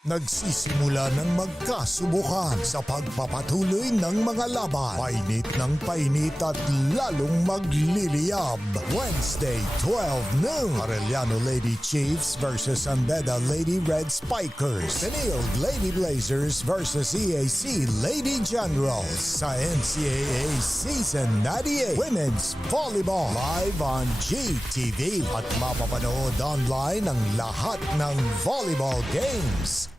Nagsisimula ng magkasubukan sa pagpapatuloy ng mga laban. Painit ng painit at lalong magliliyab. Wednesday, 12 noon. Arellano Lady Chiefs versus Beda Lady Red Spikers. Penield Lady Blazers versus EAC Lady Generals. Sa NCAA Season 98 Women's Volleyball. Live on GTV. At mapapanood online ang lahat ng volleyball games.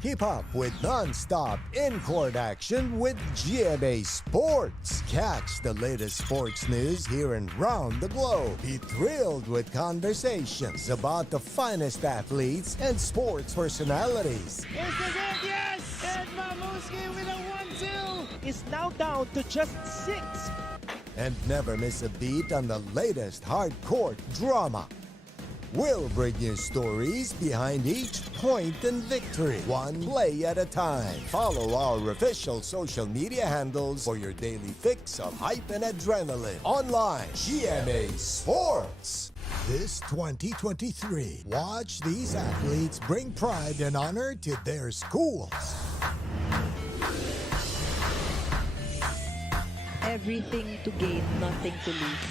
Keep up with non-stop in-court action with GMA Sports. Catch the latest sports news here and round the globe. Be thrilled with conversations about the finest athletes and sports personalities. Is this it? Yes! And Mamuski with a 1-2 is now down to just 6. And never miss a beat on the latest hard-court drama. We'll bring you stories behind each point and victory, one play at a time. Follow our official social media handles for your daily fix of hype and adrenaline. Online, GMA Sports. This 2023, watch these athletes bring pride and honor to their schools. Everything to gain, nothing to lose.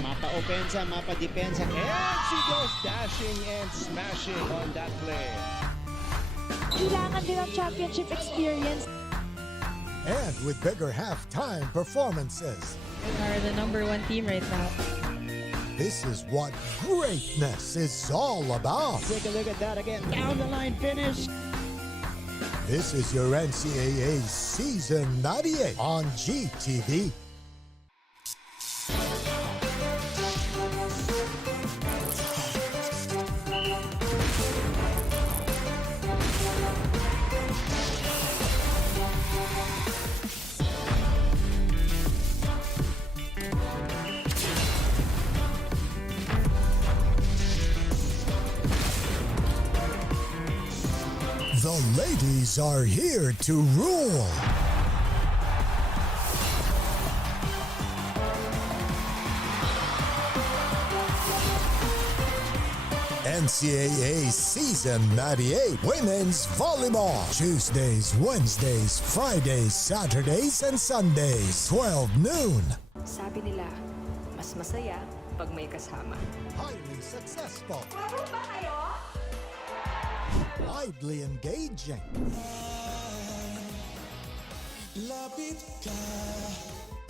Mapa-opensa, mapa-depensa, and she goes dashing and smashing on that play. Kailangan din ang championship experience. And with bigger halftime performances. We are the #1 team right now. This is what greatness is all about. Take a look at that again. Down the line finish. This is your NCAA Season 98 on GTV. The ladies are here to rule. NCAA Season 98 Women's Volleyball. Tuesdays, Wednesdays, Fridays, Saturdays, and Sundays, 12 noon. Sabi nila, mas masaya pag may kasama. Highly successful. Paro ba kayo? Widely engaging.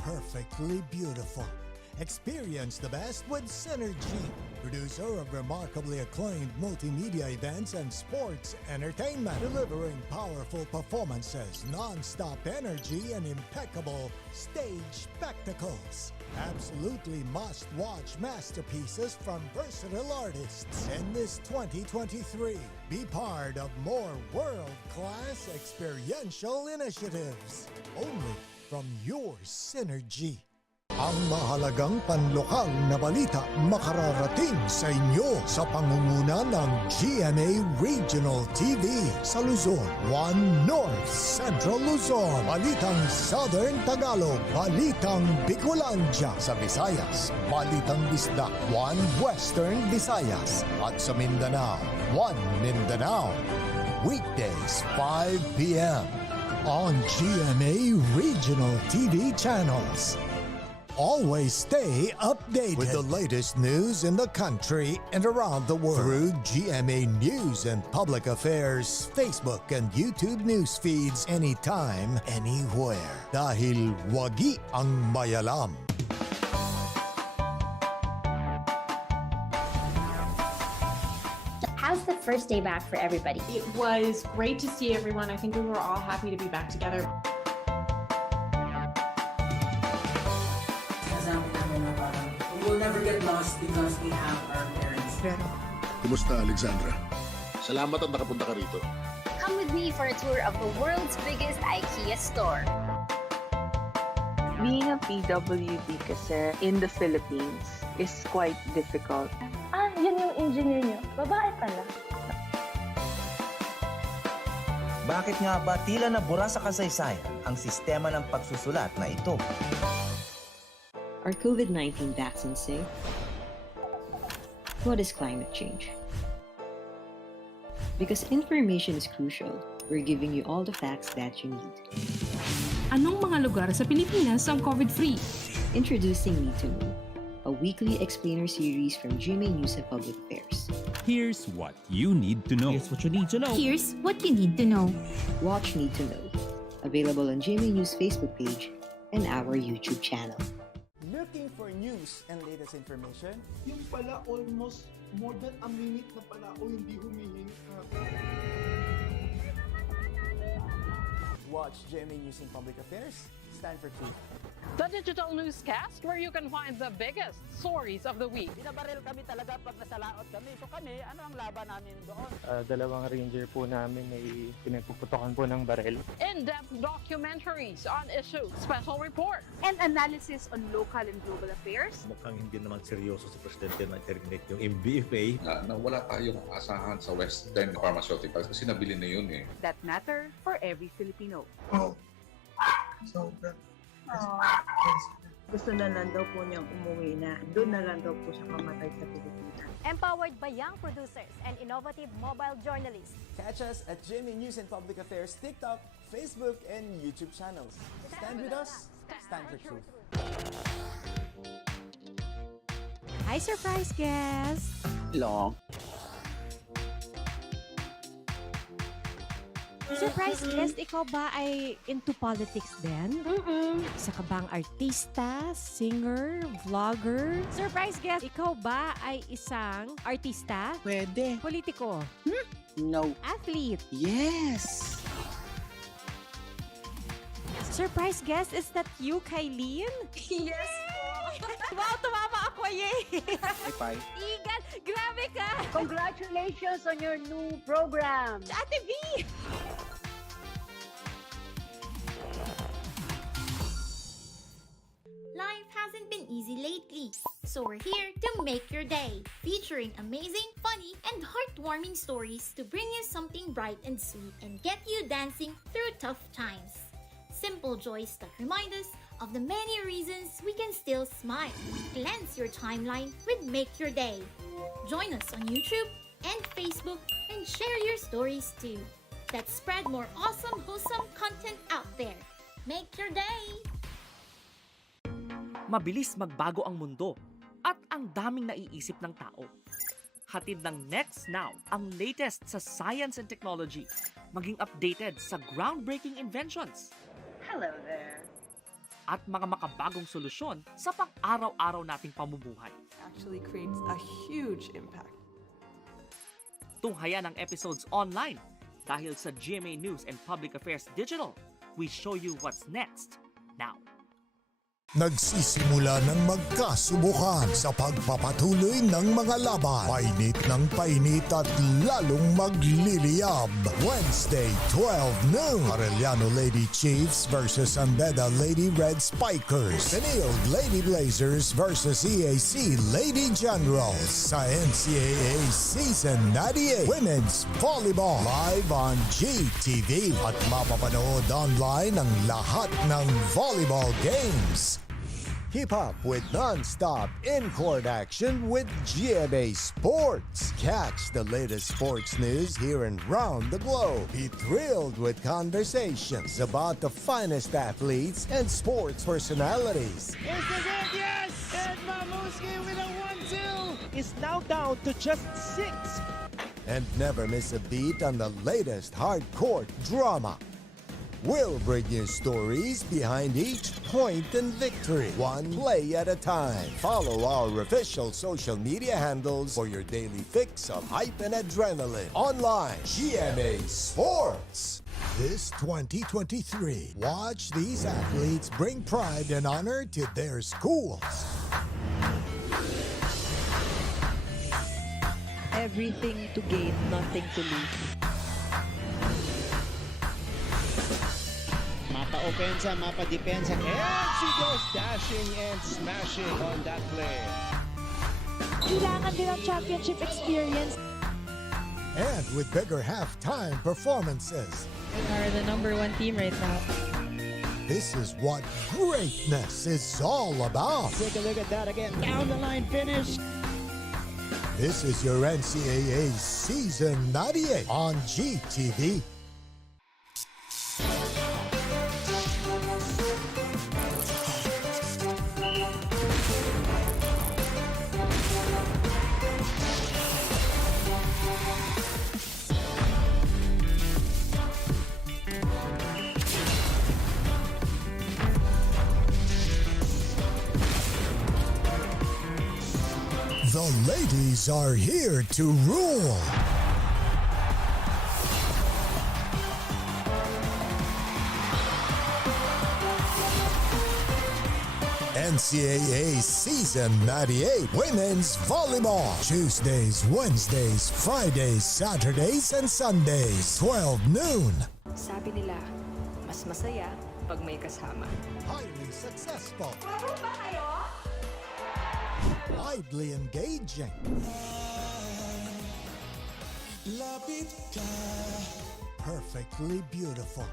Perfectly beautiful. Experience the best with Synergy, producer of remarkably acclaimed multimedia events and sports entertainment, delivering powerful performances, non-stop energy, and impeccable stage spectacles. Absolutely must-watch masterpieces from versatile artists in this 2023. Be part of more world-class experiential initiatives, only from your Synergy. Ang mahalagang panlokal na balita makararating sa inyo sa pangunguna ng GMA Regional TV sa Luzon, 1 North Central Luzon, Balitang Southern Tagalog, Balitang Bicolandia sa Visayas, Balitang Bisdak, 1 Western Visayas, at sa Mindanao, 1 Mindanao. Weekdays, 5 p.m. on GMA Regional TV channels. Always stay updated with the latest news in the country and around the world through GMA News and Public Affairs, Facebook and YouTube news feeds anytime, anywhere. Dahil wagi ang mayalam. How's the first day back for everybody? It was great to see everyone. I think we were all happy to be back together. We will never get lost because we have our parents. Kumusta, Alexandra? Salamat at nakapunta ka rito. Come with me for a tour of the world's biggest IKEA store. Being a PWD kasi in the Philippines is quite difficult. Yan yung engineer niyo. Babae pala. Bakit nga ba tila nabura sa kasaysayan ang sistema ng pagsusulat na ito? Are COVID-19 vaccines safe? What is climate change? Because information is crucial, we're giving you all the facts that you need. Anong mga lugar sa Pilipinas ang COVID-free? Introducing Need to Know, a weekly explainer series from GMA News and Public Affairs. Here's what you need to know. Here's what you need to know. Here's what you need to know. Watch Need to Know, available on GMA News Facebook page and our YouTube channel. Looking for news and latest information? Yung pala almost more than a minute na pala ako hindi humihingi. Watch GMA News and Public Affairs. Stand for truth. The digital newscast where you can find the biggest stories of the week. Binabaril kami talaga pag nasalaot kami. So kami, ano ang laban namin doon? Dalawang ranger po namin ay pinagpuputokan po ng baril. In-depth documentaries on issues, special reports, and analysis on local and global affairs. Mukhang hindi naman seryoso si Presidente na terminate yung MBFA. Na wala tayong asahan sa Western Pharmaceuticals kasi nabili na yun eh. That matter for every Filipino. Oh. Sobra. Gusto na lang daw po niyang umuwi na. Doon na lang daw po siya mamatay sa Pilipinas. Empowered by young producers and innovative mobile journalists. Catch us at GMA News and Public Affairs TikTok, Facebook, and YouTube channels. Stand with us, stand for truth. Hi, surprise guest! Long. Surprise guest, ikaw ba ay into politics din? Isa ka bang artista, singer, vlogger? Surprise guest, ikaw ba ay isang artista? Pwede. Politiko? No. Athlete? Yes. Surprise guest, is that you, Kylene? Yes po. Wow, tumama ako, yay! Bye. Igan, grabe ka! Congratulations on your new program. Ate V! Life hasn't been easy lately, so we're here to make your day, featuring amazing, funny, and heartwarming stories to bring you something bright and sweet and get you dancing through tough times. Simple joys that remind us of the many reasons we can still smile. Cleanse your timeline with Make Your Day. Join us on YouTube and Facebook and share your stories too. Let's spread more awesome, wholesome content out there. Make your day! Mabilis magbago ang mundo at ang daming naiisip ng tao. Hatid ng Next Now ang latest sa science and technology, maging updated sa groundbreaking inventions. Hello there. At mga makabagong solusyon sa pang-araw-araw nating pamumuhay. Actually creates a huge impact. Tunghayan ang episodes online dahil sa GMA News and Public Affairs Digital. We show you what's next now. Nagsisimula ng magkasubukan sa pagpapatuloy ng mga laban. Painit ng painit at lalong magliliyab. Wednesday, 12 noon. Arellano Lady Chiefs versus Beda Lady Red Spikers. Penield Lady Blazers versus EAC Lady Generals. Sa NCAA Season 98 Women's Volleyball. Live on GTV. At mapapanood online ang lahat ng volleyball games. Hip-hop with non-stop in-court action with GMA Sports. Catch the latest sports news here and round the globe. Be thrilled with conversations about the finest athletes and sports personalities. Is this it? Yes! And Mamuski with a 1-2 is now down to just 6. And never miss a beat on the latest hard-court drama. We'll bring you stories behind each point and victory, one play at a time. Follow our official social media handles for your daily fix of hype and adrenaline. Online, GMA Sports. This 2023, watch these athletes bring pride and honor to their schools. Everything to gain, nothing to lose. Mapa-opensa, mapa-depensa, and she goes dashing and smashing on that play. Kailangan din ang championship experience. And with bigger halftime performances. We are the #1 team right now. This is what greatness is all about. Take a look at that again. Down the line finish. This is your NCAA Season 98 on GTV. The ladies are here to rule. NCAA Season 98 Women's Volleyball. Tuesdays, Wednesdays, Fridays, Saturdays, and Sundays, 12 noon. Sabi nila, mas masaya pag may kasama. Highly successful. Widely engaging. Perfectly beautiful.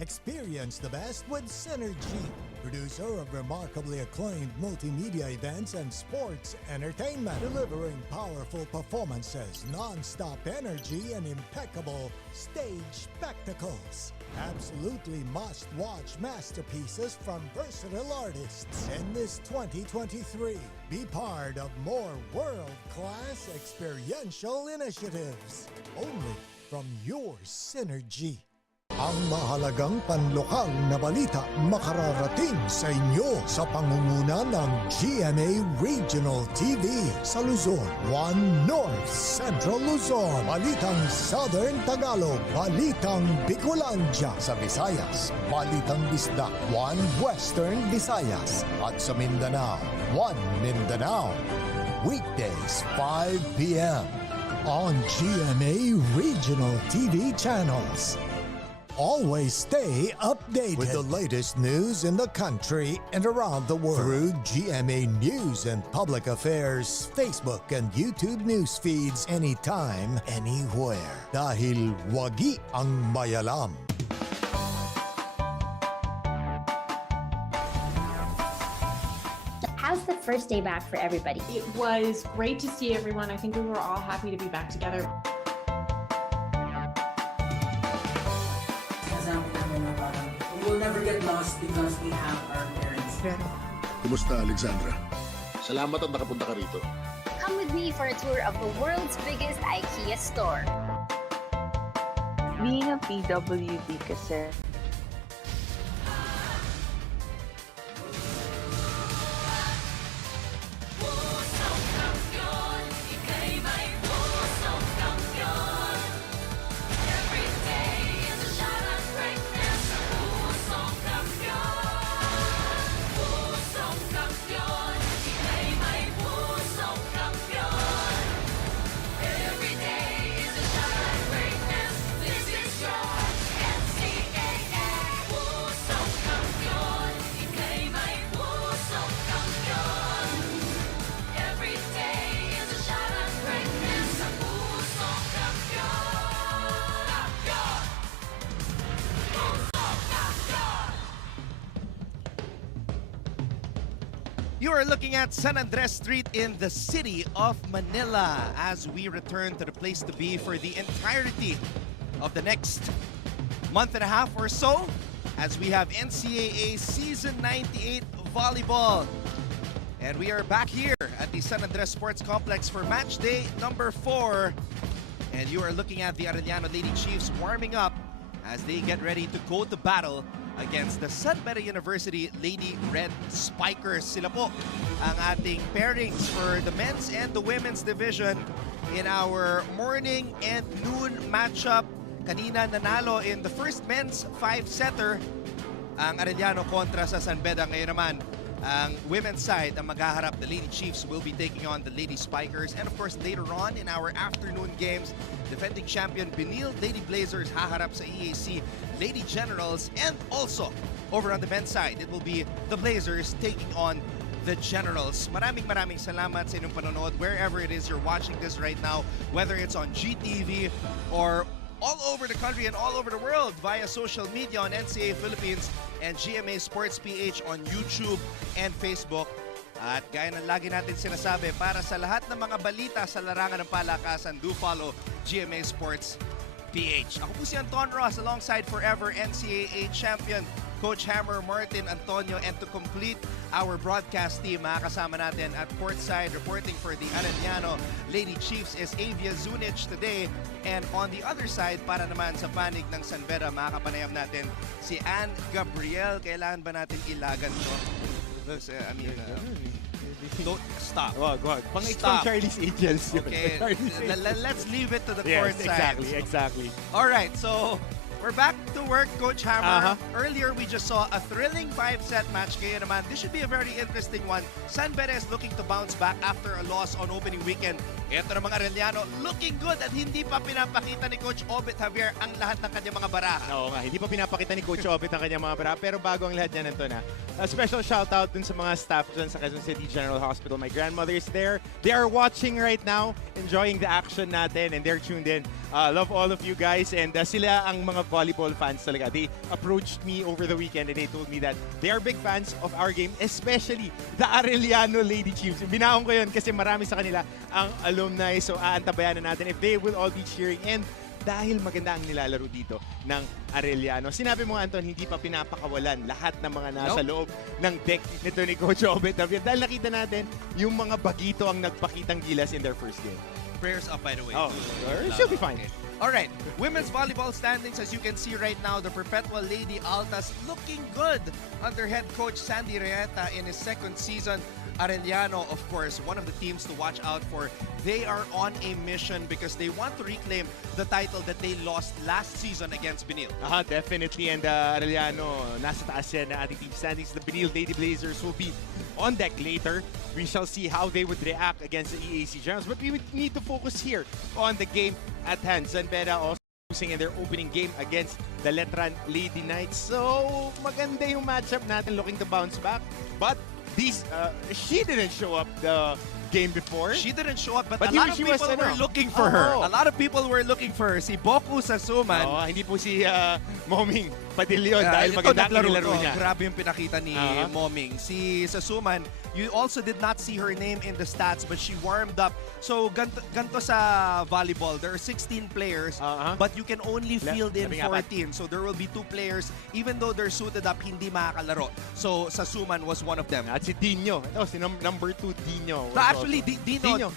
Experience the best with Synergy, producer of remarkably acclaimed multimedia events and sports entertainment, delivering powerful performances, non-stop energy, and impeccable stage spectacles. Absolutely must-watch masterpieces from versatile artists in this 2023. Be part of more world-class experiential initiatives. Only from your Synergy. Ang mahalagang panlokal na balita makararating sa inyo sa pangunguna ng GMA Regional TV sa Luzon, 1 North Central Luzon, Balitang Southern Tagalog, Balitang Bicolandia sa Visayas, Balitang Bisdak, 1 Western Visayas, at sa Mindanao, 1 Mindanao. Weekdays, 5 p.m. on GMA Regional TV channels. Always stay updated with the latest news in the country and around the world through GMA News and Public Affairs Facebook and YouTube news feeds anytime, anywhere. Dahil wagi ang mayalam. How's the first day back for everybody? It was great to see everyone. I think we were all happy to be back together. We will never get lost because we have our parents. Kumusta, Alexandra? Salamat at nakapunta ka rito. Come with me for a tour of the world's biggest IKEA store. Being a PWD kasi, you are looking at San Andres Street in the city of Manila as we return to the place to be for the entirety of the next month and a half or so as we have NCAA Season 98 Volleyball. And we are back here at the San Andres Sports Complex for match day number 4. And you are looking at the Arellano Lady Chiefs warming up as they get ready to go to battle against the Beda University Lady Red Spikers. Sila po ang ating pairings for the men's and the women's division in our morning and noon matchup. Kanina nanalo in the first men's 5-setter ang Arellano kontra sa Beda. Ngayon naman, ang women's side ang maghaharap. The Lady Chiefs will be taking on the Lady Spikers. And of course, later on in our afternoon games, defending champion Benil Lady Blazers haharap sa EAC Lady Generals. And also, over on the men's side, it will be the Blazers taking on the Generals. Maraming salamat sa inyong panonood wherever it is you're watching this right now, whether it's on GTV or all over the country and all over the world via social media on NCAA Philippines and GMA Sports PH on YouTube and Facebook. At gaya ng lagi natin sinasabi, para sa lahat ng mga balita sa larangan ng palakasan, do follow GMA Sports PH. Ako po si Anton Ross alongside forever NCAA champion Coach Hammer Martin Antonio, and to complete our broadcast team, makakasama natin at courtside reporting for the Arellano Lady Chiefs is Avia Zunic today, and on the other side, para naman sa panig ng San Beda, makakapanayam natin si Ann Gabriel. Kailangan ba natin ilagan to? Don't stop. Wag. Stop. Charlie's Angels. Okay, let's leave it to the yes, court side. Exactly. All right, so we're back to work, Coach Hammer. Earlier, we just saw a thrilling 5-set match. Kaya naman, this should be a very interesting one. San Beda is looking to bounce back after a loss on opening weekend. Ito namang Arellano, looking good at hindi pa pinapakita ni Coach Obet Javier ang lahat ng kanyang mga baraha. Oo nga, hindi pa pinapakita ni Coach Obet ang kanyang mga baraha. Pero bago ang lahat niyan, Anton, a special shout out dun sa mga staff dun sa Quezon City General Hospital. My grandmother is there. They are watching right now, enjoying the action natin, and they're tuned in. Love all of you guys, and sila ang mga volleyball fans talaga. They approached me over the weekend and they told me that they are big fans of our game, especially the Arellano Lady Chiefs. Binaon ko yun kasi marami sa kanila ang alumni, so aantabayan na natin if they will all be cheering. And dahil maganda ang nilalaro dito ng Arellano. Sinabi mo, Anton, hindi pa pinapakawalan lahat ng mga nasa loob ng deck nito ni Coach Obet Javier. Dahil nakita natin yung mga bagito ang nagpakitang gilas in their first game. Prayers up, by the way. Oh, she'll be fine. Okay. All right, women's volleyball standings, as you can see right now, the Perpetual Lady Altas looking good under head coach Sandy Reata in his second season. Arellano, of course, one of the teams to watch out for. They are on a mission because they want to reclaim the title that they lost last season against Benil. Definitely. And Arellano, nasa taas yan na ating team standings. The Benil Lady Blazers will be on deck later. We shall see how they would react against the EAC Generals. But we would need to focus here on the game at hand. San Beda also losing in their opening game against the Letran Lady Knights. So, maganda yung matchup natin, looking to bounce back. But she didn't show up the game before. She didn't show up, but a lot of people were looking for her. A lot of people were looking for her. Si Boku Sasuman. Hindi po si Moming Padilyon dahil maganda ang laro niya. Grabe yung pinakita ni Moming. Si Sasuman, you also did not see her name in the stats, but she warmed up. So, ganto sa volleyball, there are 16 players, but you can only field in 14. So, there will be 2 players. Even though they're suited up, hindi makakalaro. So, Sasuman was one of them. At si Dino. Ito, si number 2, Dino. Actually, Dino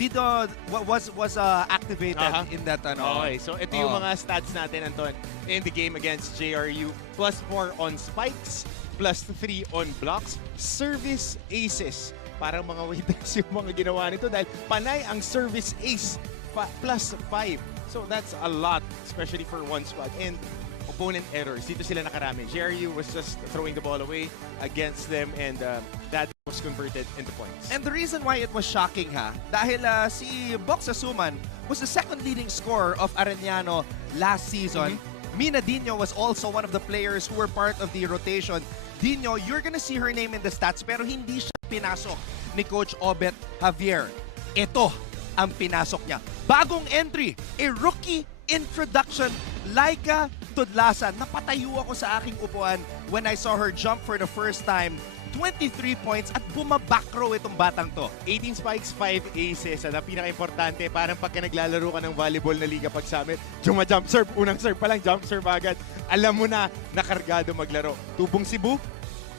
was activated in that. Okay, so ito yung mga stats natin, Anton, in the game against JRU. +4 on spikes, +3 on blocks, service aces. Parang mga waiters yung mga ginawa nito dahil panay ang service ace, +5. So that's a lot, especially for one squad. And opponent errors, dito sila nakarami. JRU was just throwing the ball away against them, and that was converted into points. And the reason why it was shocking, dahil si Bok Sasuman was the second leading scorer of Arellano last season. Mina Dino was also one of the players who were part of the rotation. Dino, you're gonna see her name in the stats, pero hindi siya pinasok ni Coach Obet Javier. Ito ang pinasok niya. Bagong entry, a rookie introduction, Laika Tudlasan. Napatayo ako sa aking upuan when I saw her jump for the first time. 23 points at bumaback row itong batang to. 18 spikes, 5 aces. At ang pinaka-importante, parang pagka naglalaro ka ng volleyball na liga pag summit, jump serve, unang serve pa lang, jump serve agad. Alam mo na, nakargado maglaro. Tubong Cebu,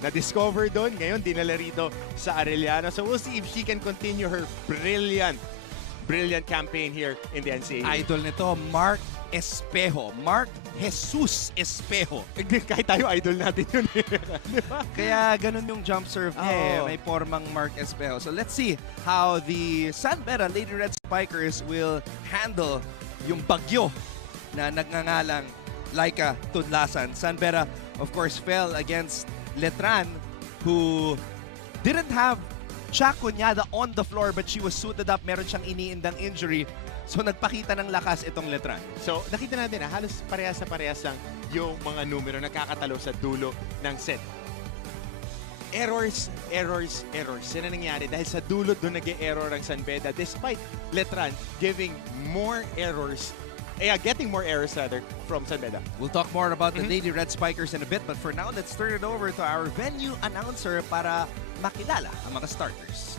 na-discover doon. Ngayon, dinala rito sa Arellano. So we'll see if she can continue her brilliant campaign here in the NCAA. Idol nito, Mark Espejo. Mark Jesus Espejo. Kahit tayo, idol natin yun. Kaya ganun yung jump serve niya. May formang Mark Espejo. So let's see how the San Beda Lady Red Spikers will handle yung bagyo na nagngangalang Laika Tudlasan. San Beda, of course, fell against Letran, who didn't have Chaco Nyada on the floor, but she was suited up. Meron siyang iniindang injury. So, nagpakita ng lakas itong Letran. So, nakita natin halos parehas na parehas lang yung mga numero nakakatalo sa dulo ng set. Errors. Yan ang nangyari dahil sa dulo doon nag-error ang San Beda despite Letran giving more errors getting more errors rather from San Beda. We'll talk more about the Lady Red Spikers in a bit, but for now, let's turn it over to our venue announcer para makilala ang mga starters.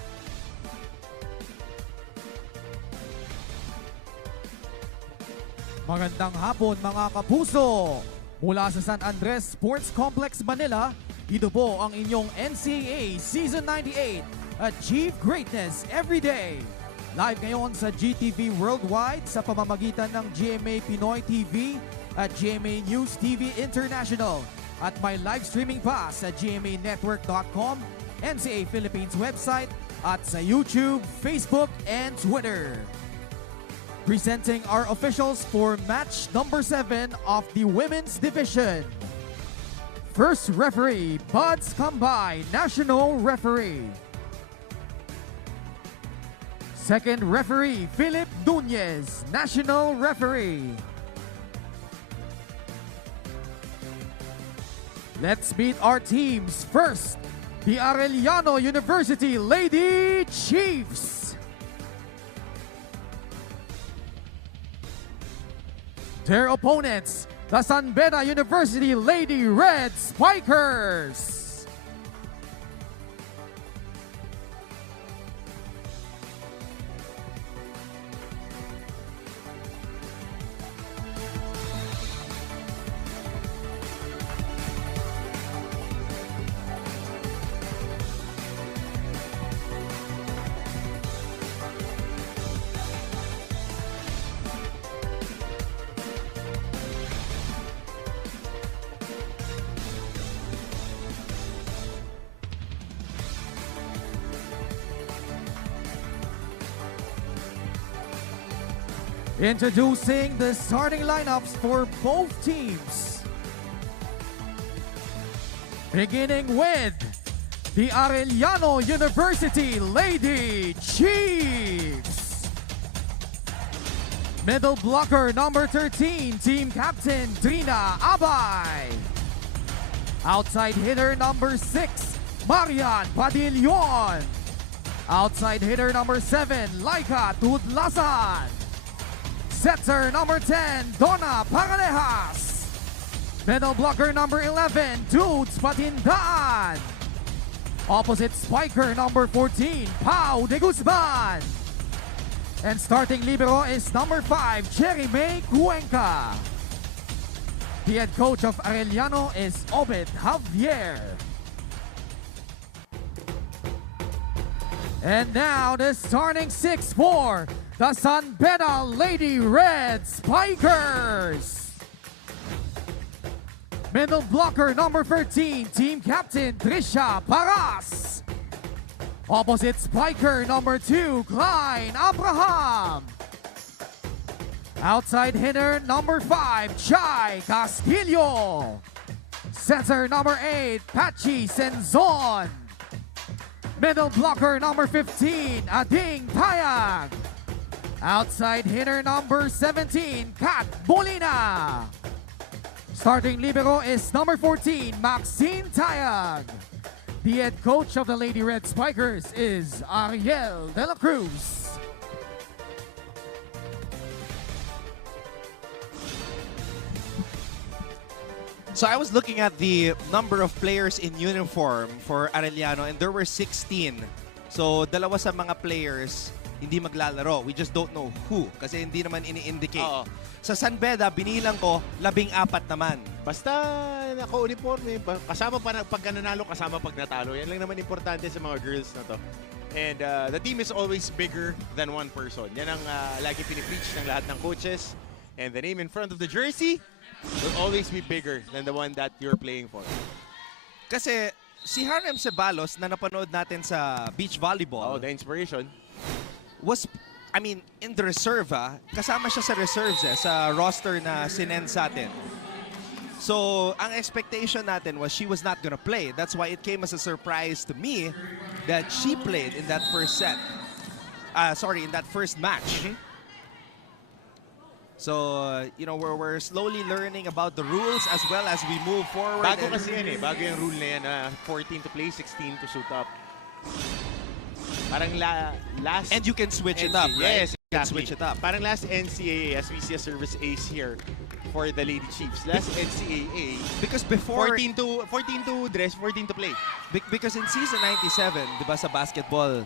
Magandang hapon mga kapuso! Mula sa San Andres Sports Complex, Manila, ito po ang inyong NCAA Season 98, Achieve Greatness Every Day. Live ngayon sa GTV Worldwide sa pamamagitan ng GMA Pinoy TV at GMA News TV International at may live streaming pa sa gmanetwork.com, NCAA Philippines website at sa YouTube, Facebook, and Twitter. Presenting our officials for match number 7 of the women's division. First referee, Buds Kambay, National Referee. Second referee, Philip Nunez, National Referee. Let's meet our teams. First, the Arellano University Lady Chiefs. Their opponents, the San Beda University Lady Red Spikers. Introducing the starting lineups for both teams. Beginning with the Arellano University Lady Chiefs. Middle blocker number 13, team captain Trina Abay. Outside hitter number 6, Marian Padillon. Outside hitter number 7, Laika Tudlasan. Setter number 10, Donna Pangalejas. Middle blocker number 11, Dudes Patindaan. Opposite spiker number 14, Pau de Guzman. And starting libero is number 5, Cherry May Cuenca. The head coach of Arellano is Obed Javier. And now the starting 6 for the San Beda Lady Red Spikers. Middle blocker number 13, team captain Trisha Paras. Opposite spiker number 2, Klein Abraham. Outside hitter number 5, Chai Castillo. Setter number 8, Pachi Senzon. Middle blocker number 15, Ading Tayag. Outside hitter number 17, Kat Molina. Starting libero is number 14, Maxine Tayag. The head coach of the Lady Red Spikers is Ariel De La Cruz. So I was looking at the number of players in uniform for Arellano and there were 16. So dalawa sa mga players hindi maglalaro. We just don't know who kasi hindi naman ini-indicate. Sa San Beda, binilang ko 14 naman. Basta naka-uniforme, kasama pa pag nanalo, kasama pag natalo. Yan lang naman importante sa mga girls na to. And the team is always bigger than one person. Yan ang lagi pinipreach ng lahat ng coaches. And the name in front of the jersey will always be bigger than the one that you're playing for. Kasi si Harlem Ceballos na napanood natin sa beach volleyball. The inspiration. Was, I mean, in the reserve, kasama siya sa reserves sa roster na sinend sa atin. So, ang expectation natin was she was not gonna play. That's why it came as a surprise to me that she played in that first set. In that first match. So, you know, we're slowly learning about the rules as well as we move forward. Bago kasi yan bago yung rule na yan 14 to play, 16 to suit up. Parang last... And you can switch it up, right? Yes. switch it up. Parang last NCAA, as we see a service ace here for the Lady Chiefs. Last NCAA, because before 14 to dress, 14 to play. Because in season 97, di ba sa basketball,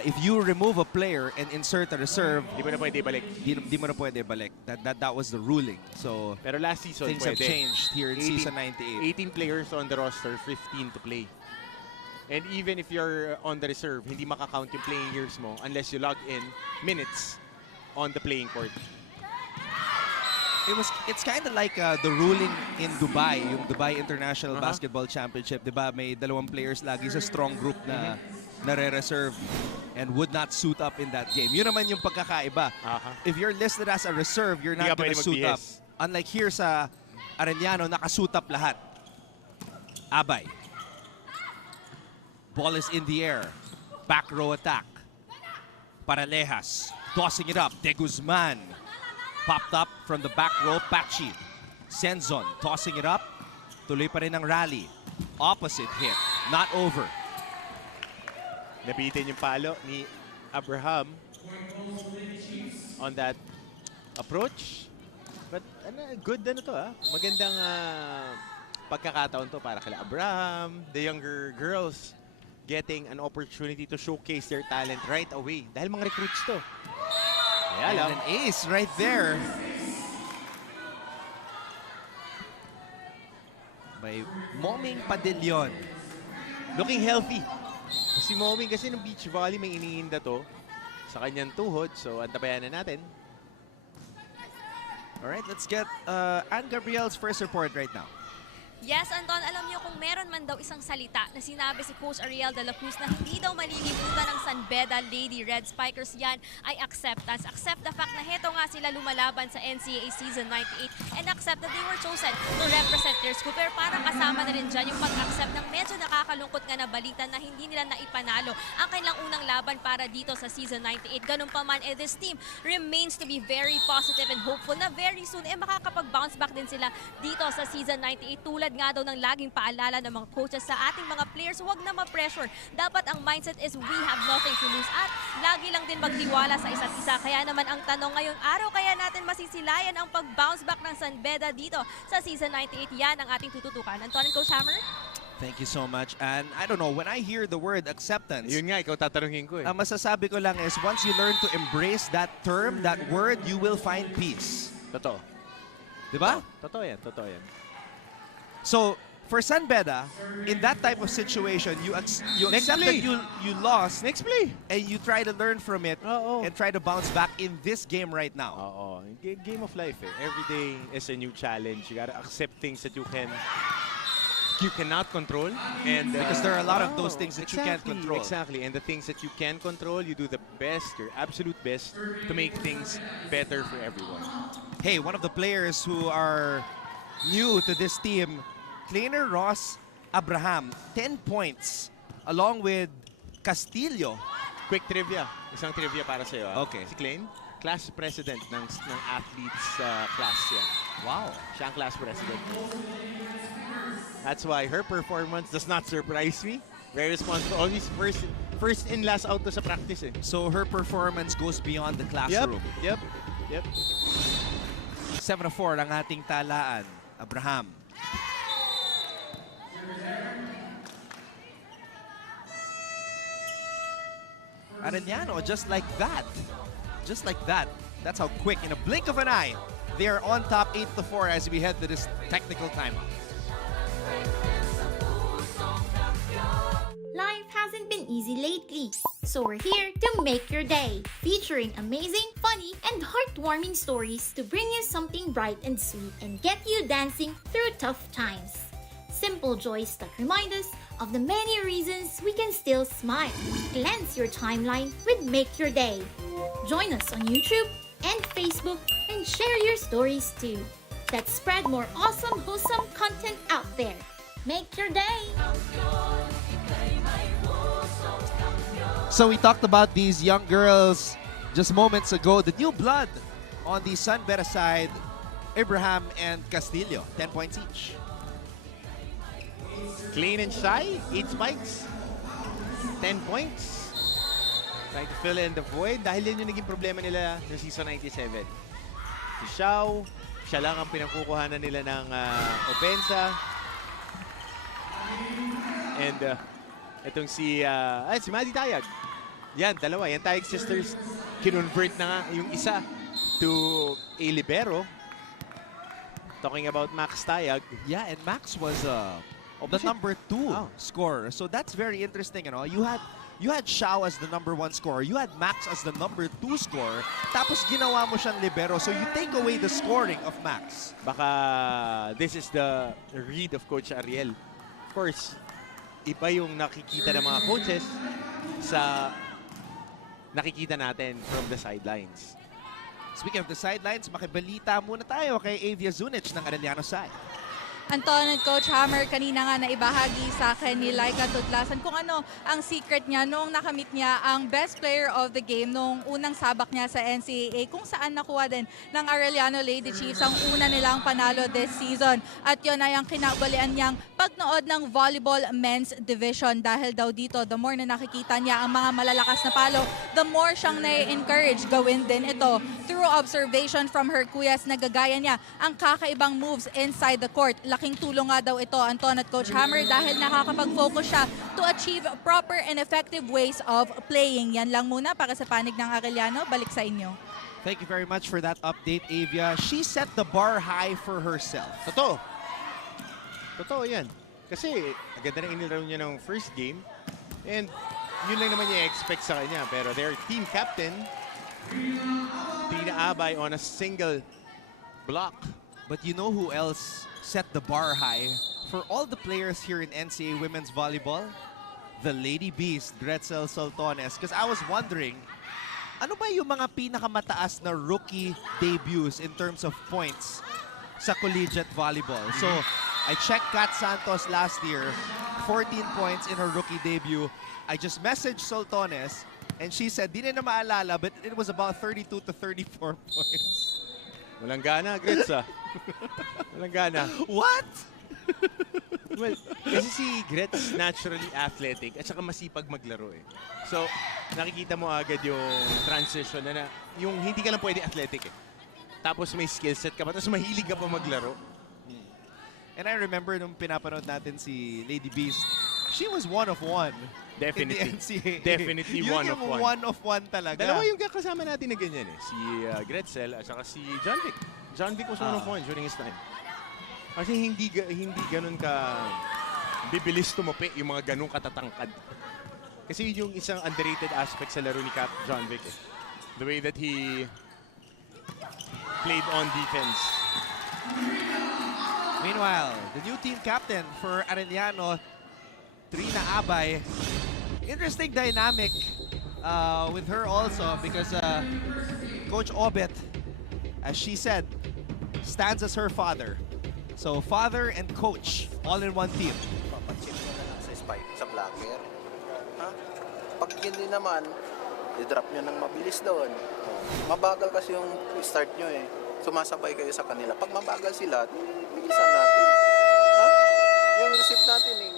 if you remove a player and insert a reserve, di mo na pwede balik. Di mo na pwede balik. That was the ruling. So pero last season things have changed here in season 98. 18 players on the roster, 15 to play. And even if you're on the reserve, hindi makakount yung playing years mo unless you log in minutes on the playing court. It's kind of like the ruling in Dubai, yung Dubai International Basketball Championship, 'di ba? May 2 players lagi sa strong group na nare-reserve and would not suit up in that game. Yun naman yung pagkakaiba. If you're listed as a reserve, you're not going to suit up. Unlike here sa Arellano, nakasuit up lahat. Abay. Ball is in the air. Back row attack. Paralejas. Tossing it up. De Guzman. Popped up from the back row. Pachi. Senzon. Tossing it up. Tuloy pa rin ang rally. Opposite hit. Not over. Nabitin yung palo ni Abraham on that approach. But good to Magandang pagkakataon to para kay Abraham, the younger girls getting an opportunity to showcase their talent right away. Dahil mga recruits to. And an ace right there. By Moming Padillon. Looking healthy. Si Moming kasi ng beach volley may iniinda to sa kanyang tuhod. So, antabayan na natin. Alright, let's get Anne Gabriel's first report right now. Yes, Anton, alam niyo kung meron man daw isang salita na sinabi si Coach Ariel de la Cruz na hindi daw malilimutan ng San Beda Lady Red Spikers, yan ay acceptance. Accept the fact na heto nga sila lumalaban sa NCAA Season 98 and accept that they were chosen to represent their school. Pero parang kasama na rin dyan yung pag-accept ng medyo nakakalungkot nga na balita na hindi nila naipanalo ang kanilang unang laban para dito sa Season 98. Ganun pa man, this team remains to be very positive and hopeful na very soon makakapag-bounce back din sila dito sa Season 98. Tulad nga daw ng laging paalala ng mga coaches sa ating mga players, huwag na ma-pressure. Dapat ang mindset is we have nothing to lose at lagi lang din magtiwala sa isa't isa. Kaya naman ang tanong ngayong araw, kaya natin masisilayan ang pag-bounce back ng San Beda dito sa Season 98. Yan ang ating tututukan. Anton and Coach Hammer? Thank you so much. And I don't know, when I hear the word acceptance, yun nga, ikaw tatanungin ko ang masasabi ko lang is once you learn to embrace that term, that word, you will find peace. Totoo. Diba? Totoo yan, totoo yan. So, for San Beda, in that type of situation, you accept that you lost. Next play. And you try to learn from it and try to bounce back in this game right now. Game of life. Every day is a new challenge. You gotta accept things that you cannot control. And because there are a lot of those things that you can't control. Exactly. And the things that you can control, you do the best, your absolute best, to make things better for everyone. Hey, one of the players who are new to this team, Kleiner Ross Abraham, 10 points, along with Castillo. Quick trivia. Isang trivia para sa'yo. Okay. Si Klein, class president ng athletes class yan. Wow. Siya ang class president. That's why her performance does not surprise me. Very responsible. Always first in, last out to sa practice. So her performance goes beyond the classroom. Yep. 7-4 ang ating talaan. Abraham. Arellano, just like that. Just like that. That's how quick, in a blink of an eye, they are on top 8-4 as we head to this technical timeout. Life hasn't been easy lately, so we're here to make your day, featuring amazing, funny, and heartwarming stories to bring you something bright and sweet and get you dancing through tough times. Simple joys that remind us of the many reasons we can still smile. Cleanse your timeline with Make Your Day. Join us on YouTube and Facebook and share your stories too. Let's spread more awesome, wholesome content out there. Make your day! So we talked about these young girls just moments ago. The new blood on the San Beda side, Abraham and Castillo, 10 points each. Clean and shy, 8 spikes, 10 points. Trying to fill in the void dahil yan yung naging problema nila ng season 97. Si Xiao, siya lang ang pinangkukuhanan nila ng opensa. And itong si Maddie Tayag. Yan, dalawa. Yan Tayag sisters. Kinonvert na nga yung isa to a libero. Talking about Max Tayag. Yeah, and Max was the number 2 scorer. So that's very interesting. You know, you had Xiao as the number 1 scorer. You had Max as the number 2 scorer. Tapos ginawa mo siyang libero. So you take away the scoring of Max. Baka this is the read of Coach Ariel. Of course, iba yung nakikita ng mga coaches sa nakikita natin from the sidelines. Speaking of the sidelines, makibalita muna tayo kay Avia Zunic ng Arellano side. Anton at Coach Hammer, kanina nga naibahagi sa akin ni Laika Tudlasan kung ano ang secret niya noong nakamit niya ang best player of the game noong unang sabak niya sa NCAA, kung saan nakuha din ng Arellano Lady Chiefs ang una nilang panalo this season. At yun ay ang kinabalian niyang pagnood ng volleyball men's division, dahil daw dito the more na nakikita niya ang mga malalakas na palo, the more siyang na-encourage gawin din ito through observation from her kuyas na gagaya niya ang kakaibang moves inside the court. Laking tulong nga daw ito, Anton at Coach Hammer, dahil nakakapag-focus siya to achieve proper and effective ways of playing. Yan lang muna para sa panig ng Arellano. Balik sa inyo. Thank you very much for that update, Avia. She set the bar high for herself. Totoo. Totoo yan. Kasi agad na inilaro niya ng first game. And yun lang naman niya expect sa kanya. Pero their team captain, Tina Abay on a single block. But you know who else set the bar high for all the players here in NCAA Women's Volleyball? The Lady Beast, Gretzel Soltones. Because I was wondering, ano ba yung mga pinakamataas na rookie debuts in terms of points sa collegiate volleyball? So, I checked Kat Santos last year, 14 points in her rookie debut. I just messaged Soltones, and she said, di na maalala, but it was about 32 to 34 points. Walang gana, Grits, ah. Walang gana. What? Well, kasi si Grits naturally athletic at saka masipag maglaro eh. So, nakikita mo agad yung transition na yung hindi ka lang pwede athletic eh. Tapos may skill set ka pa, tapos mahilig ka pa maglaro. And I remember nung pinapanood natin si Lady Beast, she was one of one. Definitely. In the NCAA. Definitely one of one. One of one talaga. Dalawa yung kasama natin na ganyan eh. Si Gretzel at saka si John Vic. John Vic was one of one during his time. Kasi hindi ganun ka bibilis tumupi yung mga ganun katatangkad. Kasi yung isang underrated aspect sa laro ni Cap John Vic eh. The way that he played on defense. Meanwhile, the new team captain for Arellano, Trina Abay. Interesting dynamic with her also because Coach Obet, as she said, stands as her father. So father and coach all in one team. Papansin mo na lang sa spike sa blocker. Ha? Pag hindi naman, i-drop nyo ng mabilis doon. Mabagal kasi yung start nyo eh. Sumasabay kayo sa kanila. Pag mabagal sila, bilisan natin. Ha? Yung receipt natin eh.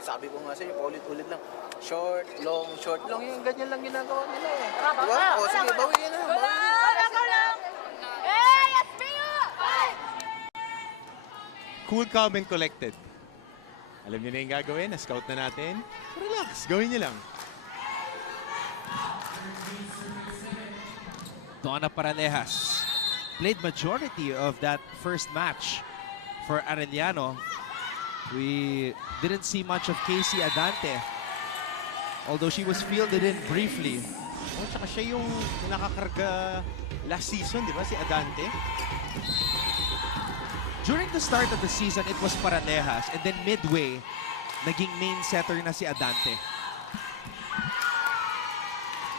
Sabi ko nga sa'yo, paulit-ulit lang. Short, long. Yung ganyan lang ginagawa nila eh. Diba? O sige, bawiin na. Cool, calm, and collected. Alam niyo na yung gagawin. Na-scout na natin. Relax. Gawin niyo lang. Donna Paralejas played majority of that first match for Arellano. We didn't see much of Casey Adante, although she was fielded in briefly. Oh, tsaka siya yung nakakarga last season, di ba? Si Adante. During the start of the season, it was Paralejas, and then midway, naging main setter na si Adante.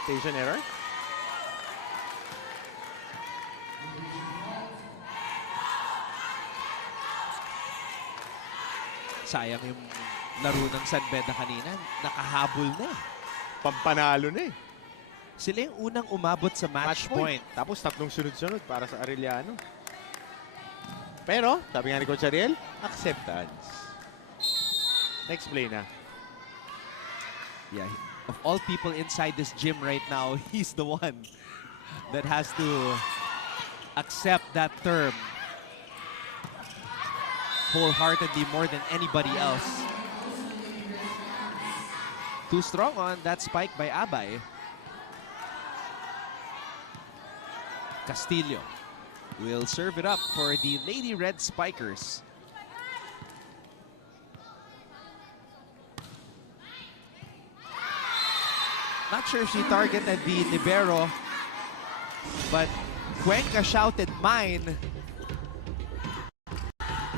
Station error? Sayang yung laro ng San Beda kanina. Nakahabol na. Pampanalo na eh. Sila yung unang umabot sa match point. Tapos tatlong sunod-sunod para sa Arellano. Pero, sabi nga ni Coach Ariel, acceptance. Next play na. Yeah, of all people inside this gym right now, he's the one that has to accept that term wholeheartedly more than anybody else. Too strong on that spike by Abay. Castillo will serve it up for the Lady Red Spikers. Not sure if she targeted the libero, but Cuenca shouted mine,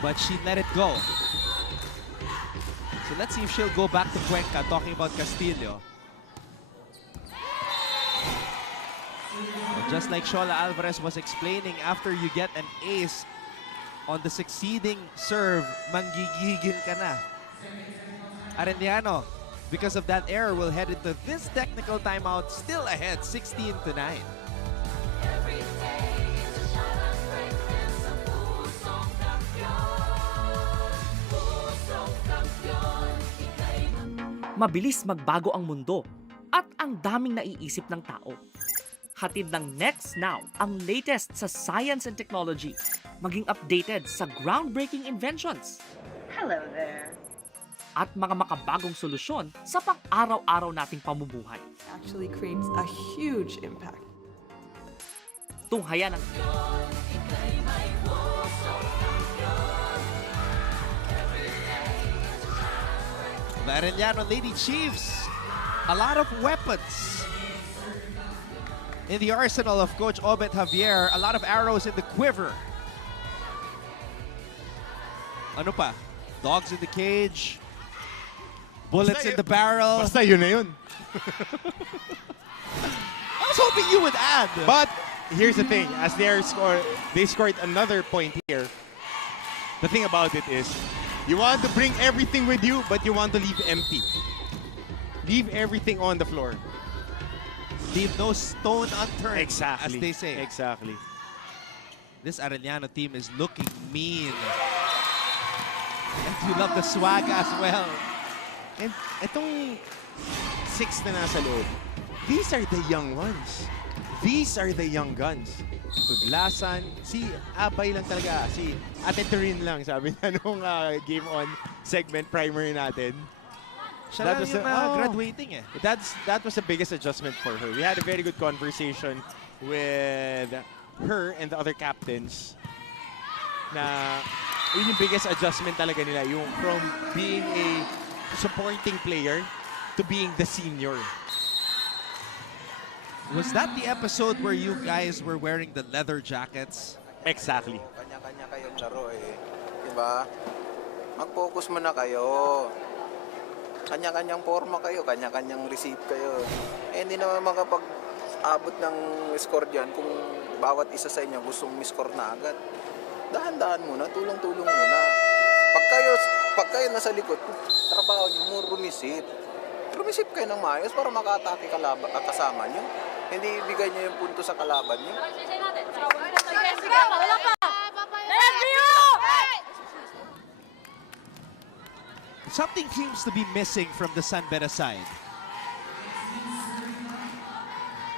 but she let it go. So let's see if she'll go back to Cuenca, talking about Castillo. But just like Shola Alvarez was explaining, after you get an ace on the succeeding serve, manggigigil ka na. Arellano, because of that error, will head into this technical timeout, still ahead, 16-9. Mabilis magbago ang mundo at ang daming naiisip ng tao. Hatid ng Next Now ang latest sa science and technology, maging updated sa groundbreaking inventions. Hello there. At mga makabagong solusyon sa pang-araw-araw nating pamumuhay. Actually creates a huge impact. Tunghayan ang The Arellano Lady Chiefs, a lot of weapons in the arsenal of Coach Obet Javier, a lot of arrows in the quiver. Ano pa? Dogs in the cage, bullets in the barrel. Basta yun na yun. I was hoping you would add. But here's the thing, as they scored another point here. The thing about it is, you want to bring everything with you, but you want to leave empty. Leave everything on the floor. Leave no stone unturned, exactly, as they say. Exactly. This Arellano team is looking mean. And you love the swag as well. And itong 6 na nasa loob, these are the young ones. These are the young guns. Tudlasan, si Abay lang talaga, si Ate Turin lang, sabi na nung Game On segment primary natin. Siya lang yung graduating eh. That was the biggest adjustment for her. We had a very good conversation with her and the other captains na yun yung biggest adjustment talaga nila, yung from being a supporting player to being the senior. Was that the episode where you guys were wearing the leather jackets? Exactly. Kanya-kanya kayong laro eh. Diba? Mag-focus muna kayo. Kanya-kanyang forma kayo, kanya-kanyang receive kayo. Eh, hindi naman makapag-abot ng score dyan kung bawat isa sa inyo gustong miscore na agad. Dahan-dahan muna, tulong-tulong muna. Pag kayo nasa likod, trabaho nyo mo, rumisip. Rumisip kayo ng maayos para makatake kasama nyo. Hindi ibigay nyo yung punto sa kalaban nyo. Something seems to be missing from the San Beda side.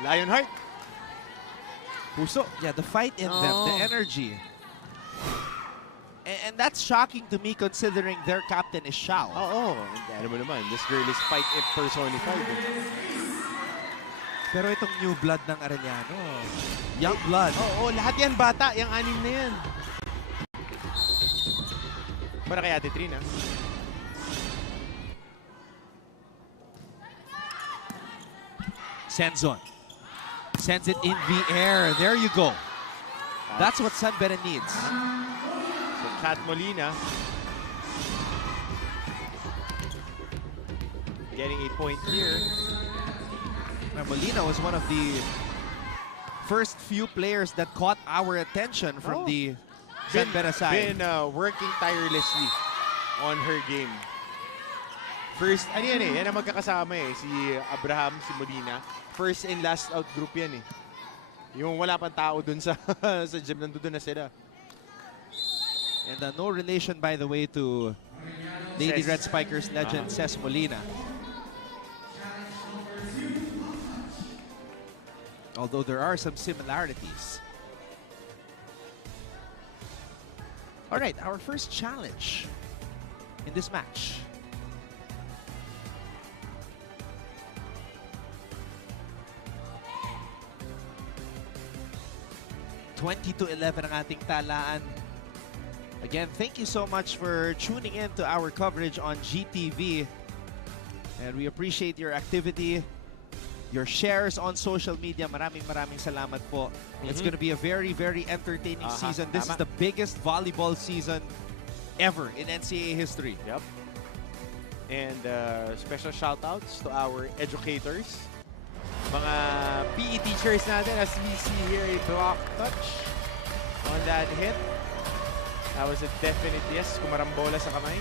Lionheart. Puso. Yeah, the fight in them, the energy. And that's shocking to me considering their captain is Xiao. Oo, ano mo naman, this girl is fight personified. Pero itong new blood ng Arellano, young blood. Oo, lahat yan bata, yung 6 na yan. Para kay Ate Trina. Senzon. Sends it in the air. There you go. That's what San Beda needs. So Kat Molina getting a point here. Now, Molina was one of the first few players that caught our attention from the San Beda side. Been working tirelessly on her game. First, ano yan eh, yan ang magkakasama eh. Si Abraham, si Molina. First and last out group yan eh. Yung wala pang tao dun sa, sa gym, nandun na sila. And no relation, by the way, to Lady Red Spikers legend Ces Molina. although there are some similarities. All right, our first challenge in this match. (20-11) ang ating talaan. Again, thank you so much for tuning in to our coverage on GTV. And we appreciate your activity, your shares on social media. Maraming salamat po. It's going to be a very, very entertaining season. This is the biggest volleyball season ever in NCAA history. Yep. And special shout-outs to our educators. Mga PE teachers natin, as we see here, a block touch on that hit. That was a definite yes. Kumarambola sa kamay.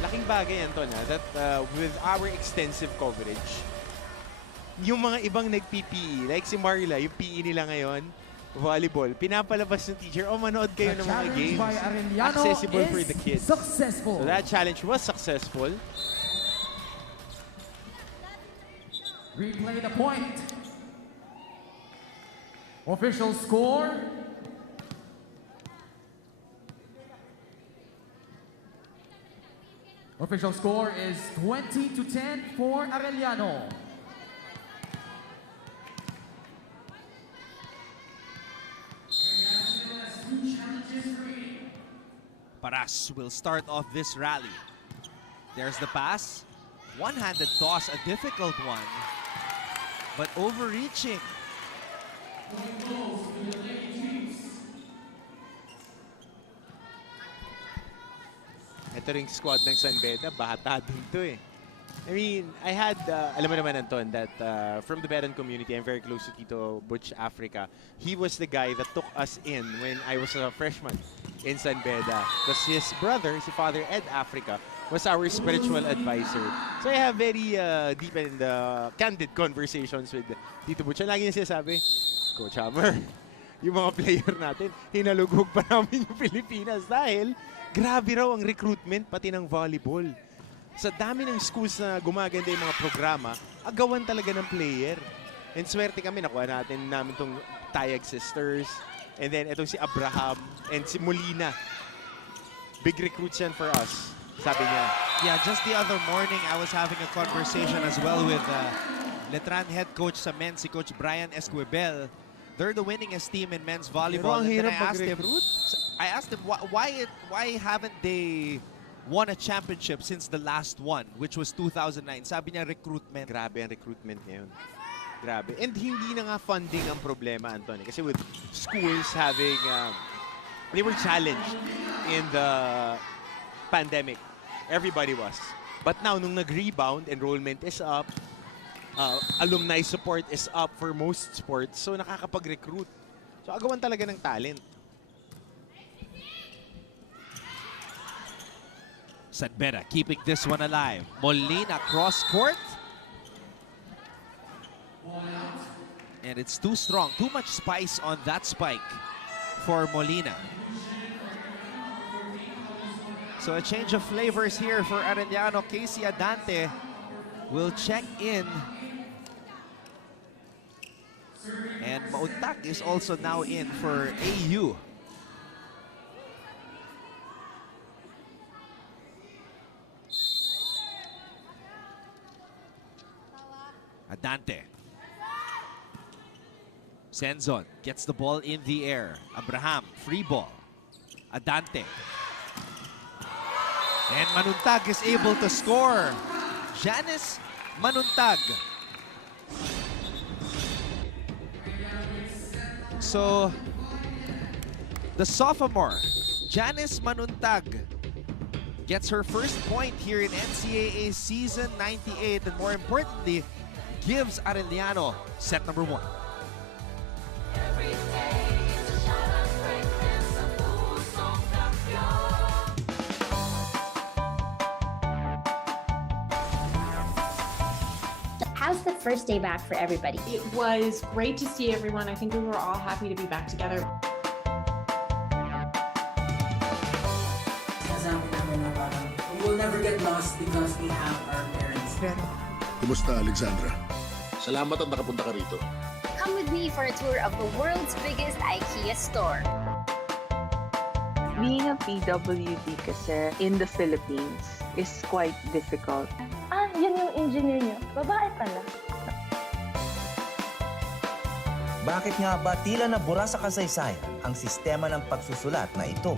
Laking bagay, Anton, that with our extensive coverage, yung mga ibang nag-PPE, like si Marla, yung PE nila ngayon, volleyball, pinapalabas ng teacher, manood kayo ng mga games. Accessible for the kids. Successful. So that challenge was successful. Replay the point. Official score. Official score is 20-10 for Arellano. Paras will start off this rally. There's the pass. One-handed toss, a difficult one. But overreaching. Ito ring squad ng San Beda, bata din to eh. I mean, I had, alam mo naman Anton, that from the Bedan community, I'm very close to Tito Butch Africa. He was the guy that took us in when I was a freshman in San Beda. Because his brother, si Father Ed Africa, was our spiritual advisor. So I have very deep and candid conversations with Tito Butch. Lagi niya sinasabi, Coach Hammer, yung mga player natin, hinalugog pa namin yung Pilipinas dahil grabe raw ang recruitment pati ng volleyball. Sa dami ng schools na gumaganda yung mga programa, agawan talaga ng player. And swerte kami, nakuha namin itong Tayag Sisters, and then itong si Abraham, and si Molina. Big recruits yan for us, sabi niya. Yeah, just the other morning, I was having a conversation as well with Letran head coach sa men, si Coach Brian Esquivel. They're the winningest team in men's volleyball. Pero ang And then hirap I asked him why haven't they won a championship since the last one, which was 2009. Sabi niya, recruitment. Grabe ang recruitment ngayon. Grabe. And hindi na nga funding ang problema, Anthony. Kasi with schools having, they were challenged in the pandemic. Everybody was. But now, nung nag-rebound, enrollment is up, alumni support is up for most sports, so nakakapag-recruit. So agawan talaga ng talent. San Beda keeping this one alive. Molina cross court. And it's too strong. Too much spice on that spike for Molina. So a change of flavors here for Arellano. Casey Adante will check in. And Mautak is also now in for AU. Adante. Senzon gets the ball in the air. Abraham, free ball. Adante. And Manuntag is able to score. Janice Manuntag. So, the sophomore, Janice Manuntag, gets her first point here in NCAA Season 98. And more importantly, gives Arellano set number 1. How's the first day back for everybody? It was great to see everyone. I think we were all happy to be back together. We will never get lost because we have our parents. Kumusta, Alexandra? Salamat at nakapunta ka rito. Come with me for a tour of the world's biggest IKEA store. Being a PWD kasi in the Philippines is quite difficult. Ah, yun yung engineer niyo. Babae pala. Bakit nga ba tila nabura sa kasaysayan ang sistema ng pagsusulat na ito?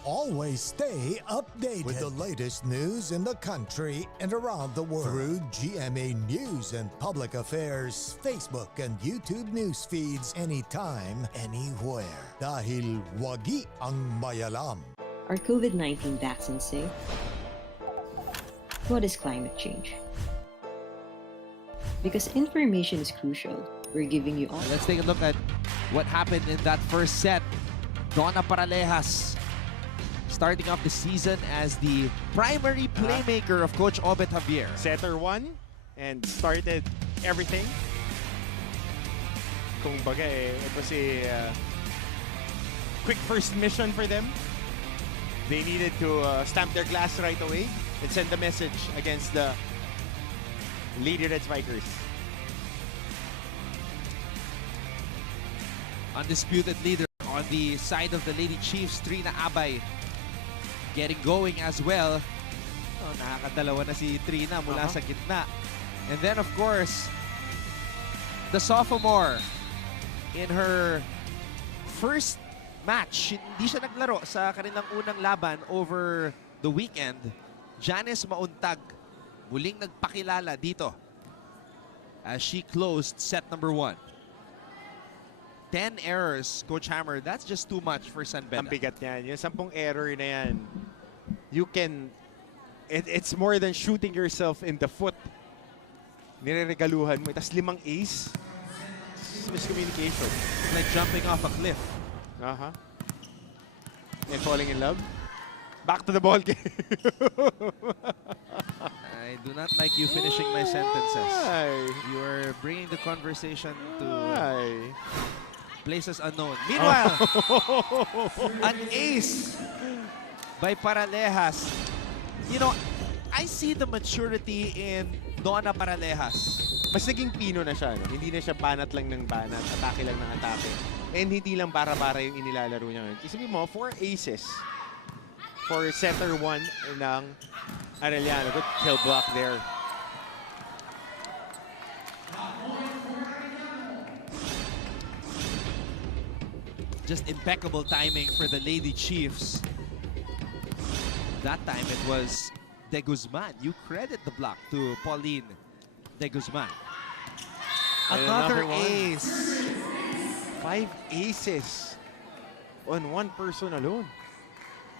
Always stay updated with the latest news in the country and around the world through GMA News and Public Affairs Facebook and YouTube news feeds anytime, anywhere. Dahil wagi ang mayalam. Are COVID-19 vaccines safe? What is climate change? Because information is crucial. We're giving you all. Let's take a look at what happened in that first set. Donna Parallejas starting off the season as the primary playmaker of Coach Obet Javier. Setter won and started everything. Kung baga it was a quick first mission for them. They needed to stamp their glass right away and send a message against the Lady Red Spikers. Undisputed leader on the side of the Lady Chiefs, Trina Abay, getting going as well. Oh, nakakadalawa na si Trina mula sa gitna. And then of course, the sophomore in her first match, hindi siya naglaro sa kanilang unang laban over the weekend. Janice Mauntag muling nagpakilala dito as she closed set number 1. 10 errors, Coach Hammer, that's just too much for San Beda. Ang bigat yan. Yung 10 error na yan, you can, it's more than shooting yourself in the foot. Nireregaluhan mo. Tapos 5 ace. Miscommunication. It's like jumping off a cliff. And falling in love. Back to the ball game. I do not like you finishing my sentences. You are bringing the conversation to places unknown. Meanwhile, an ace by Parallejas. You know, I see the maturity in Donna Parallejas. Mas naging pino na siya. No? Hindi na siya banat lang ng banat, atake lang ng atake. And hindi lang para-para yung inilalaro niya ngayon. Isipin mo, 4 aces for setter 1 ng Arellano. Good kill block there. Just impeccable timing for the Lady Chiefs. That time it was De Guzman. You credit the block to Pauline De Guzman. Another Another ace. 5 aces on 1 person alone.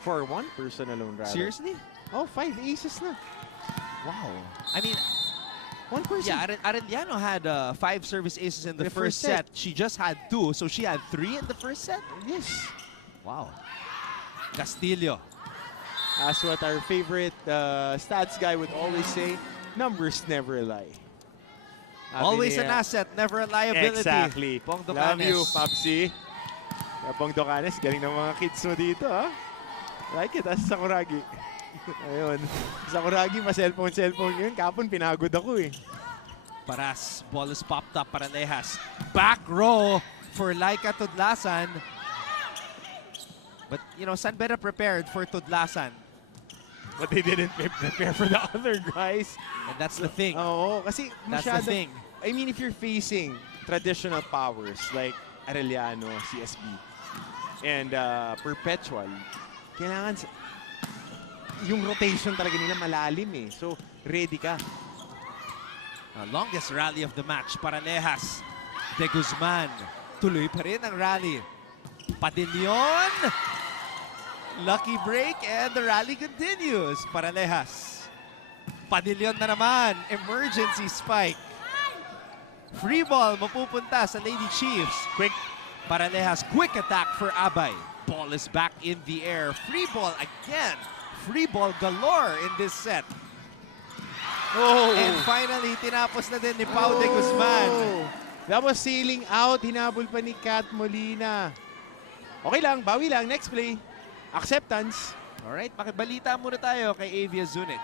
For 1 person alone, rather. Seriously? Oh, 5 aces na. Wow. I mean, 1 person. yeah, Arellano had 5 service aces in the first set. She just had 2, so she had 3 in the first set? Yes. Wow. Castillo. As what our favorite stats guy would always say, numbers never lie. Always an asset, never a liability. Exactly. Pong Love Docanes. you, Papsi. Pong Docanes, galing ng mga kids mo dito, ha? Like it, Sakuragi. Ayun. Sakuragi, pa-cellphone yun. Kapon, pinagod ako eh. Paras, ball is popped up, Parallejas. Back row for Laika Tudlasan. But, you know, San Beda prepared for Tudlasan. But they didn't prepare for the other guys. And that's the thing. Oo, kasi That's masyado, the thing. I mean, if you're facing traditional powers like Arellano, CSB, and Perpetual, kailangan yung rotation talaga nila malalim eh. So, ready ka. Longest rally of the match, Parallejas. De Guzman. Tuloy pa rin ang rally. Padilyon. Lucky break and the rally continues. Parallejas. Padilyon na naman. Emergency spike. Free ball mapupunta sa Lady Chiefs. Quick. Parallejas. Quick attack for Abay. Ball is back in the air. Free ball again. Free ball galore in this set. Oh. And finally, tinapos na din ni Pau de Guzman. That was sailing out. Hinabol pa ni Kat Molina. Okay lang, bawi lang. Next play. Acceptance. Alright, makibalita muna tayo kay Avia Zunic.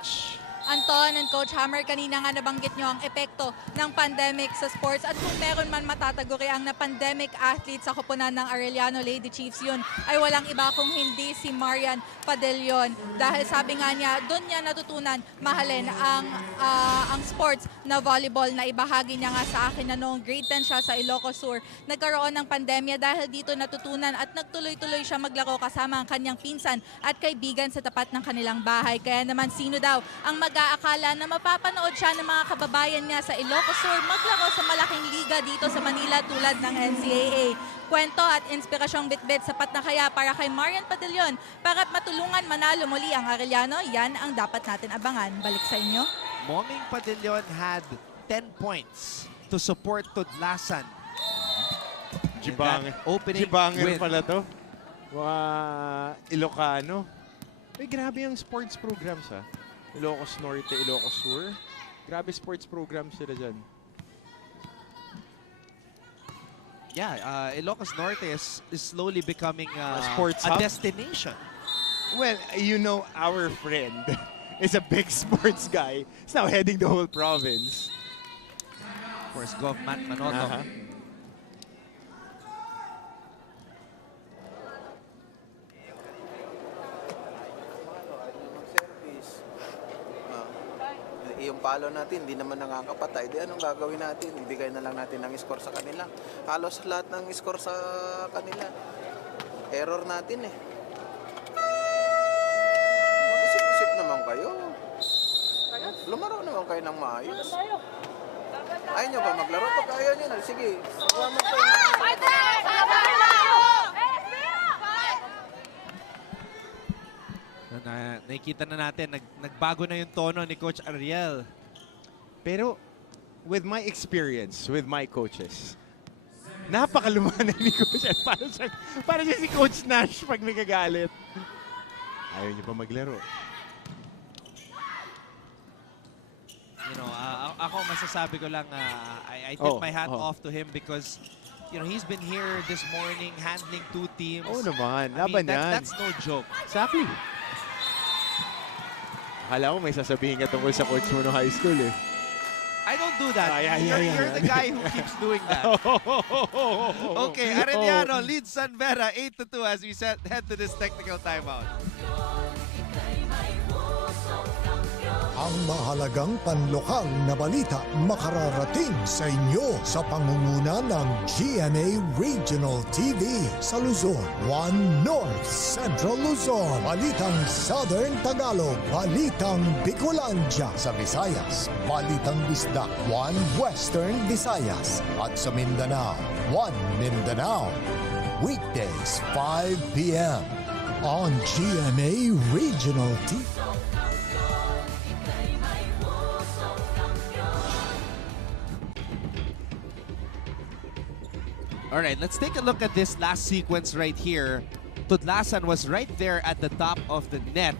Anton and Coach Hammer, kanina nga nabanggit nyo ang epekto ng pandemic sa sports at kung meron man matataguriang na pandemic athlete sa koponan ng Arellano Lady Chiefs, yun ay walang iba kung hindi si Marian Padillon. Dahil sabi nga niya, doon niya natutunan mahalin ang sports na volleyball na ibahagi niya nga sa akin na noong grade 10 siya sa Ilocos Sur. Nagkaroon ng pandemya dahil dito natutunan at nagtuloy-tuloy siya maglaro kasama ang kanyang pinsan at kaibigan sa tapat ng kanilang bahay. Kaya naman sino daw ang mag-aakala na mapapanood siya ng mga kababayan niya sa Ilocos Sur maglaro sa malaking liga dito sa Manila tulad ng NCAA. Kwento at inspirasyong bitbit sapat na kaya para kay Marian Padillon para matulungan manalo muli ang Arellano? Yan ang dapat natin abangan. Balik sa inyo. Moming Padillon had 10 points to support Tudlasan. Jibanger pala to. Ilocano. May grabe yung sports programs ha. Ilocos Norte, Ilocos Sur. Grabe sports programs sila dyan. Yeah, Ilocos Norte is slowly becoming a hub? destination. Well, you know, our friend is a big sports guy. He's now heading the whole province. Of course, Gov Matt Manoto. Yung palo natin, hindi naman nakakapatay. Di anong gagawin natin? Ibigay na lang natin ang score sa kanila. Halos lahat ng score sa kanila. Error natin eh. Mag-isip-isip naman kayo. Lumaro naman kayo ng maayos. Ayaw nyo ba maglaro? Pag ayaw nyo na, sige. Salamat kayo. Nakikita na natin, nagbago na yung tono ni Coach Ariel. Pero with my experience, with my coaches, napakalumanay ni Coach. Para siya si Coach Nash pag nagagalit. Ayaw niyo pa maglaro. You know, ako masasabi ko lang, I tip my hat off to him because you know, he's been here this morning handling 2 teams. Oo naman, laban yan. That's no joke. Exactly. Akala ko may sasabihin ka tungkol sa coach mo no high school eh. I don't do that. You're the guy who keeps doing that. Okay, Arellano leads San Beda 8-2 as we head to this technical timeout. Ang mahalagang panlokal na balita makararating sa inyo sa pangunguna ng GMA Regional TV sa Luzon, 1 North Central Luzon, Balitang Southern Tagalog, Balitang Bicolandia sa Visayas, Balitang Bisdak, 1 Western Visayas, at sa Mindanao, 1 Mindanao. Weekdays, 5 p.m. on GMA Regional TV. All right, let's take a look at this last sequence right here. Tudlasan was right there at the top of the net.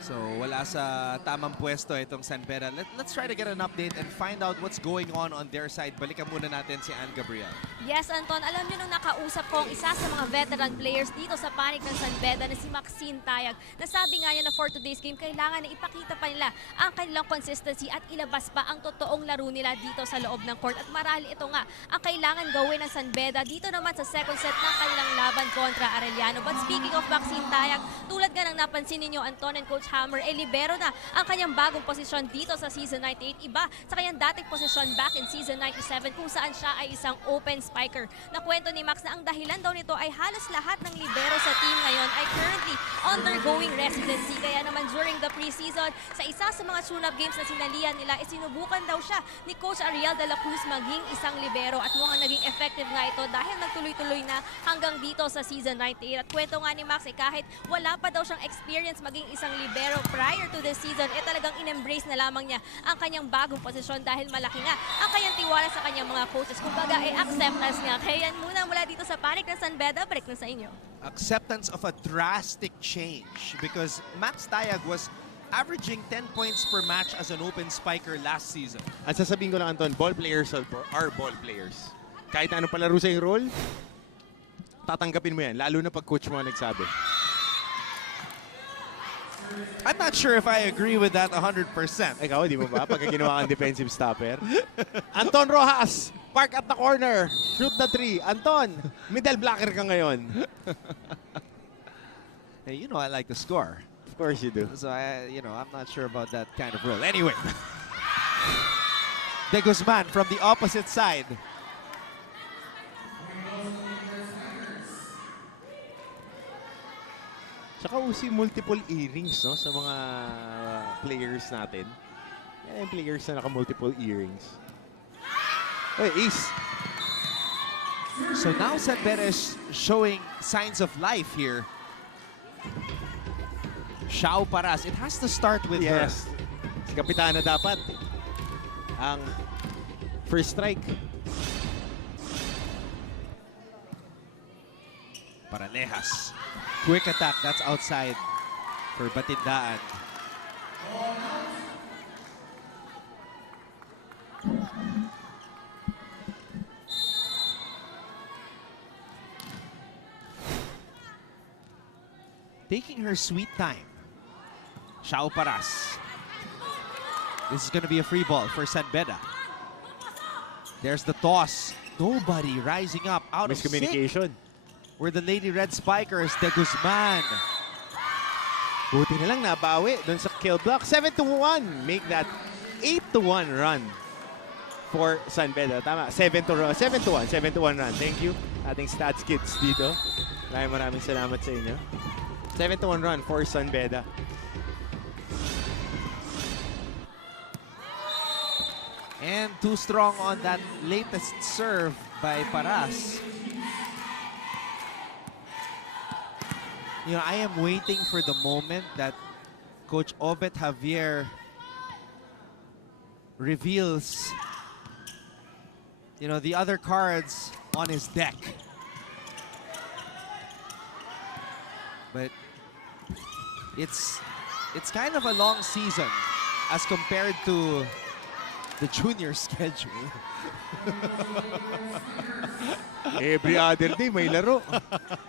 So wala sa tamang pwesto itong San Beda. Let's try to get an update and find out what's going on their side. Balikan muna natin si Ann Gabriel. Yes, Anton. Alam niyo nung nakausap ko ang isa sa mga veteran players dito sa panig ng San Beda na si Maxine Tayag. Nasabi nga niya na for today's game, kailangan na ipakita pa nila ang kanilang consistency at ilabas pa ang totoong laro nila dito sa loob ng court. At marahil ito nga ang kailangan gawin ng San Beda dito naman sa second set ng kanilang laban kontra Arellano. But speaking of Maxine Tayag, tulad nga ng napansin ninyo, Anton and Coach Hammer, libero na ang kanyang bagong posisyon dito sa Season 98. Iba sa kanyang dating posisyon back in Season 97 kung saan siya ay isang open spiker. Nakwento ni Max na ang dahilan daw nito ay halos lahat ng libero sa team ngayon ay currently undergoing residency. Kaya naman during the preseason, sa isa sa mga tune-up games na sinalihan nila, sinubukan daw siya ni Coach Ariel de la Cruz maging isang libero at mukhang naging effective nga ito dahil nagtuloy-tuloy na hanggang dito sa Season 98. At kwento nga ni Max kahit wala pa daw siyang experience maging isang libero prior to this season, talagang in-embrace na lamang niya ang kanyang bagong posisyon dahil malaki nga ang kanyang tiwala sa kanyang mga coaches. Kumbaga ay acceptance nga. Kaya yan muna mula dito sa panig ng San Beda, break na sa inyo. Acceptance of a drastic change because Max Tayag was averaging 10 points per match as an open spiker last season. At sasabihin ko lang, Anton, ball players are ball players. Kahit ano palaro sa yung role, tatanggapin mo yan, lalo na pag coach mo ang nagsabi. I'm not sure if I agree with that 100%. Ikaw, di mo ba? Pagka ginawa kang defensive stopper. Anton Rojas, park at the corner. Shoot the 3. Anton, middle blocker ka ngayon. Hey, you know I like to score. Of course you do. So, I'm not sure about that kind of rule. Anyway. De Guzman from the opposite side. Tsaka usi multiple earrings, no, sa mga players natin. Yung players na naka-multiple earrings. Oy, ace. So now San Beda is showing signs of life here. Xiao Paras. It has to start with her. Yes. Si Kapitana dapat ang first strike. Paralejas. Quick attack. That's outside for Batindaan. Taking her sweet time. Xiao Paras. This is going to be a free ball for San Beda. There's the toss. Nobody rising up out of Miscommunication. Were the Lady Red Spikers, De Guzman. Buti na lang nabawi doon sa kill block. 7-1. Make that 8-1 run for San Beda. Tama, 7-1. 7-1 run. Thank you, ating stats kids dito. Maraming salamat sa inyo. 7-1 run for San Beda. And too strong on that latest serve by Paras. You know, I am waiting for the moment that Coach Obet Javier reveals, the other cards on his deck. But it's kind of a long season as compared to the junior schedule. Every other day may laro.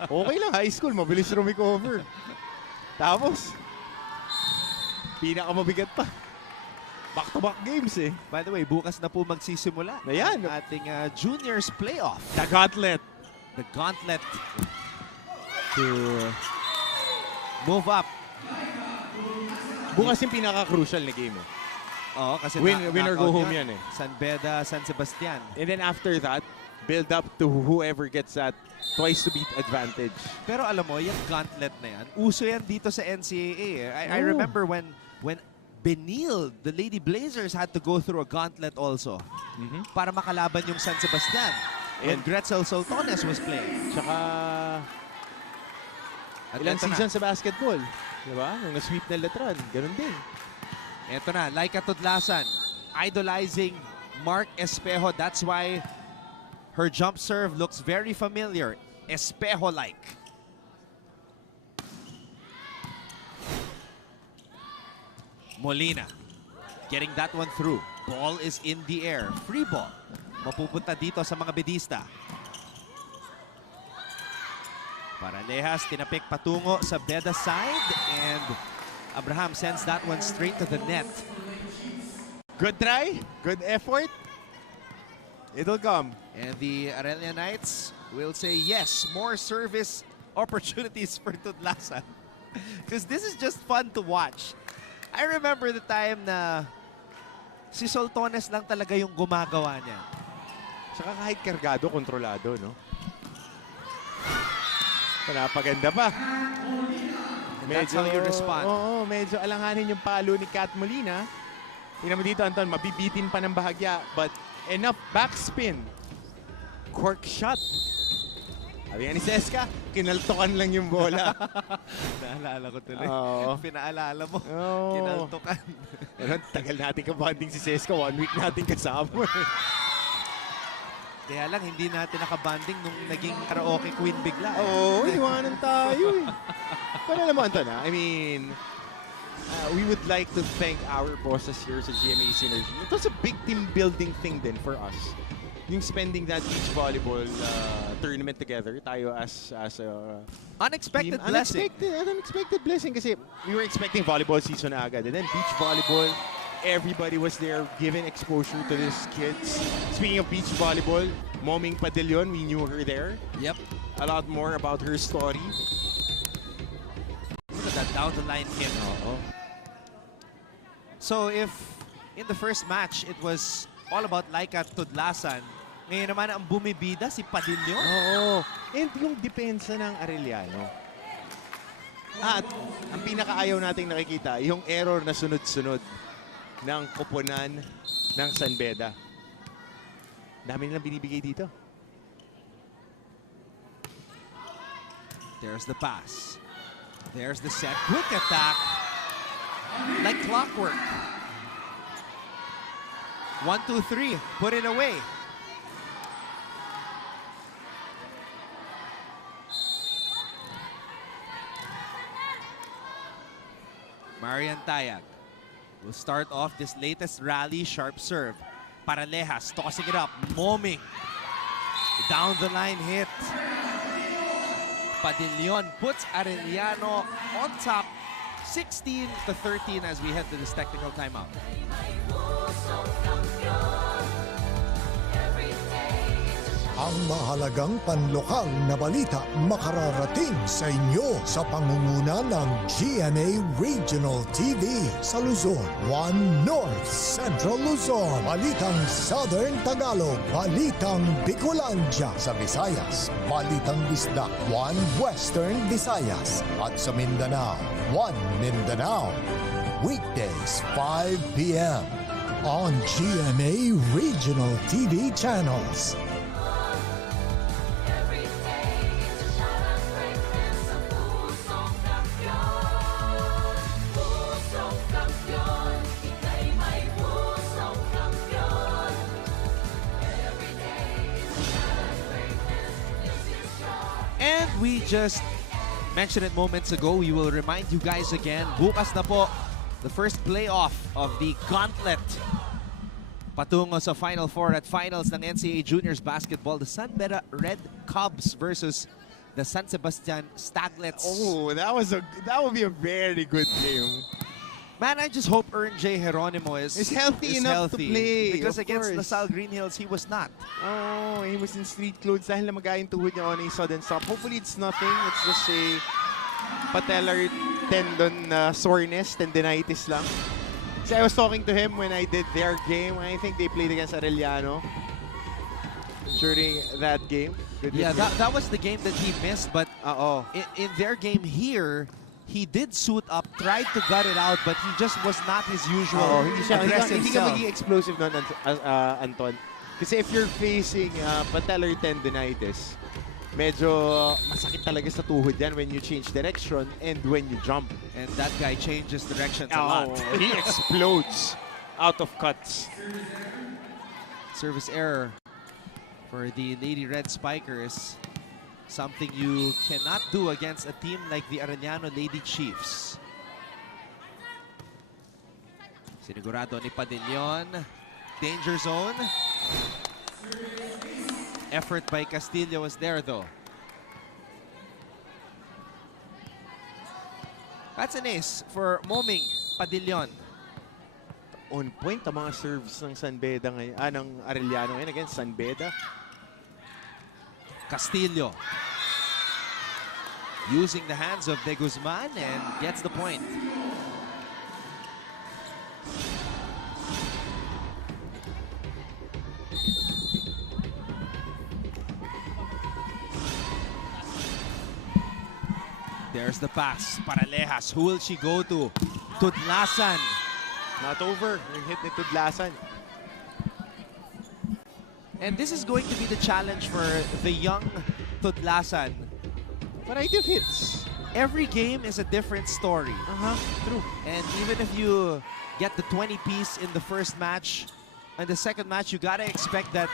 Okay lang, high school, mabilis rumikover. Tapos, pinakamabigat pa. Back-to-back games eh. By the way, bukas na po magsisimula Ayan. ang ating juniors playoff. The gauntlet. The gauntlet to move up. Bukas yung pinaka-crucial na game eh. Oo, kasi Win or go home yan eh. San Beda, San Sebastian. And then after that, build up to whoever gets that twice to beat advantage. Pero alam mo, yung gauntlet na yan, uso yan dito sa NCAA. I remember when Benil, the Lady Blazers, had to go through a gauntlet also para makalaban yung San Sebastian when Gretzel Soltones was playing. Tsaka ilang season sa basketball. Diba? Nung na-sweep na Letran, ganun din. Ito na, Laika Tudlasan, idolizing Mark Espejo. That's why her jump serve looks very familiar. Espejo-like. Molina getting that one through. Ball is in the air. Free ball. Mapupunta dito sa mga bedista. Paralejas, tinapik patungo sa Beda side. And Abraham sends that one straight to the net. Good try. Good effort. It'll come. And the Arellanites will say yes. More service opportunities for Tudlasan. Because this is just fun to watch. I remember the time na si Soltones lang talaga yung gumagawa niya. Saka kahit kargado, kontrolado, no? Napaganda pa. That's how you respond. Oo, medyo alanganin yung palo ni Kat Molina. Tingnan mo dito, Anton, mabibitin pa ng bahagya. But enough backspin. Cork shot. Sabi nga ni Seska, kinaltokan lang yung bola. Naalala ko tuloy. Pinaalala mo. Kinaltokan. Tagal natin kabanding si Seska. 1 week natin kasama. Kaya lang, hindi natin nakabanding nung naging karaoke queen bigla. Oo, iwanan tayo eh. Pero alam mo, Anton, I mean, we would like to thank our bosses here sa GMA Synergy. It was a big team building thing din for us. yung spending that beach volleyball tournament together, tayo as a unexpected team. blessing. Unexpected blessing kasi we were expecting volleyball season na agad. And then beach volleyball, everybody was there giving exposure to these kids. Speaking of beach volleyball, Moming Padillon, we knew her there. Yep. A lot more about her story. Look at that down the line hit. So if in the first match it was all about Laika Tudlasan, ngayon naman ang bumibida si Padillon. Oo. And yung depensa ng Arellano. At ang pinakaayaw nating nakikita, yung error na sunod-sunod ng koponan ng San Beda. Dami nilang binibigay dito. There's the pass. There's the set. Quick attack. Like clockwork. 1, 2, 3. Put it away. Marian Tayag will start off this latest rally. Sharp serve. Paralejas tossing it up. Moming. Down the line hit. Padillon puts Arellano on top. 16-13 as we head to this technical timeout. Ang mahalagang panlokal na balita makararating sa inyo sa pangunguna ng GMA Regional TV sa Luzon, 1 North Central Luzon, Balitang Southern Tagalog, Balitang Bicolandia sa Visayas, Balitang Bisdak, 1 Western Visayas, at sa Mindanao, 1 Mindanao. Weekdays, 5 p.m. on GMA Regional TV channels. And we just mentioned it moments ago. We will remind you guys again. Bukas na po, the first playoff of the gauntlet. Patungo sa Final Four at finals ng NCAA Juniors Basketball. The San Beda Red Cubs versus the San Sebastian Staglets. Oh, that would be a very good game. Man, I just hope Ern J. Geronimo is healthy enough to play. Because of against course. LaSalle Green Hills, he was not. Oh, he was in street clothes dahil namagayang tuhod niya on a sudden stop. Hopefully it's nothing. It's just a patellar tendon soreness, tendinitis lang. So I was talking to him when I did their game. I think they played against Arellano during that game. Yeah, that was the game that he missed. But in their game here, he did suit up, tried to gut it out, but he just was not his usual aggressive Hindi ka self. maging explosive nun, Anton. Kasi if you're facing patellar tendinitis, medyo masakit talaga sa tuhod yan when you change direction and when you jump. And that guy changes directions a lot. He explodes out of cuts. Service error for the Lady Red Spikers. Something you cannot do against a team like the Arellano Lady Chiefs. Sinigurado ni Padillon. Danger zone. Effort by Castillo was there though. That's an ace for Moming Padillon. On point ang mga serves ng San Beda ngayon, ng Arellano ngayon against San Beda. Castillo using the hands of De Guzman and gets the point. There's the pass. Paralejas. Who will she go to? Tudlasan. Not over. Yung hit ni Tudlasan. And this is going to be the challenge for the young Tudlasan. Variety of hits. Every game is a different story. True. And even if you get the 20-piece in the first match, in the second match, you gotta expect that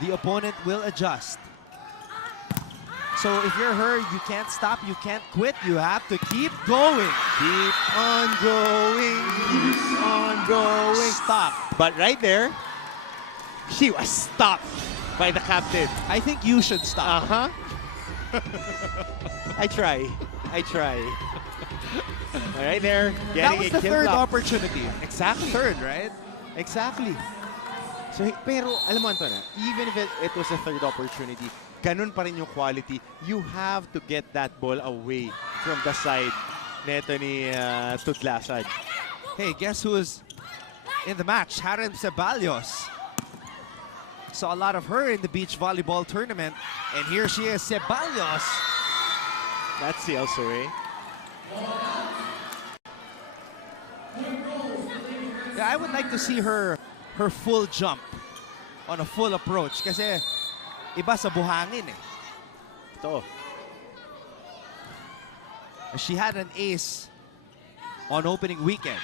the opponent will adjust. So if you're her, you can't stop, you can't quit, you have to keep going. Keep on going. Keep on going. Stop. But right there, she was stopped by the captain. I think you should stop. I try. All right, there. That was the third block. opportunity. Exactly. Third, right? Exactly. So, pero alam mo, Anton, even if it was a third opportunity, ganun pa rin yung quality. You have to get that ball away from the side neto ni Tudlasan. Hey, guess who's in the match? Harem Ceballos. Saw a lot of her in the beach volleyball tournament. And here she is, Ceballos. That's the also way. Yeah, I would like to see her full jump on a full approach kasi iba sa buhangin eh. Ito. She had an ace on opening weekend.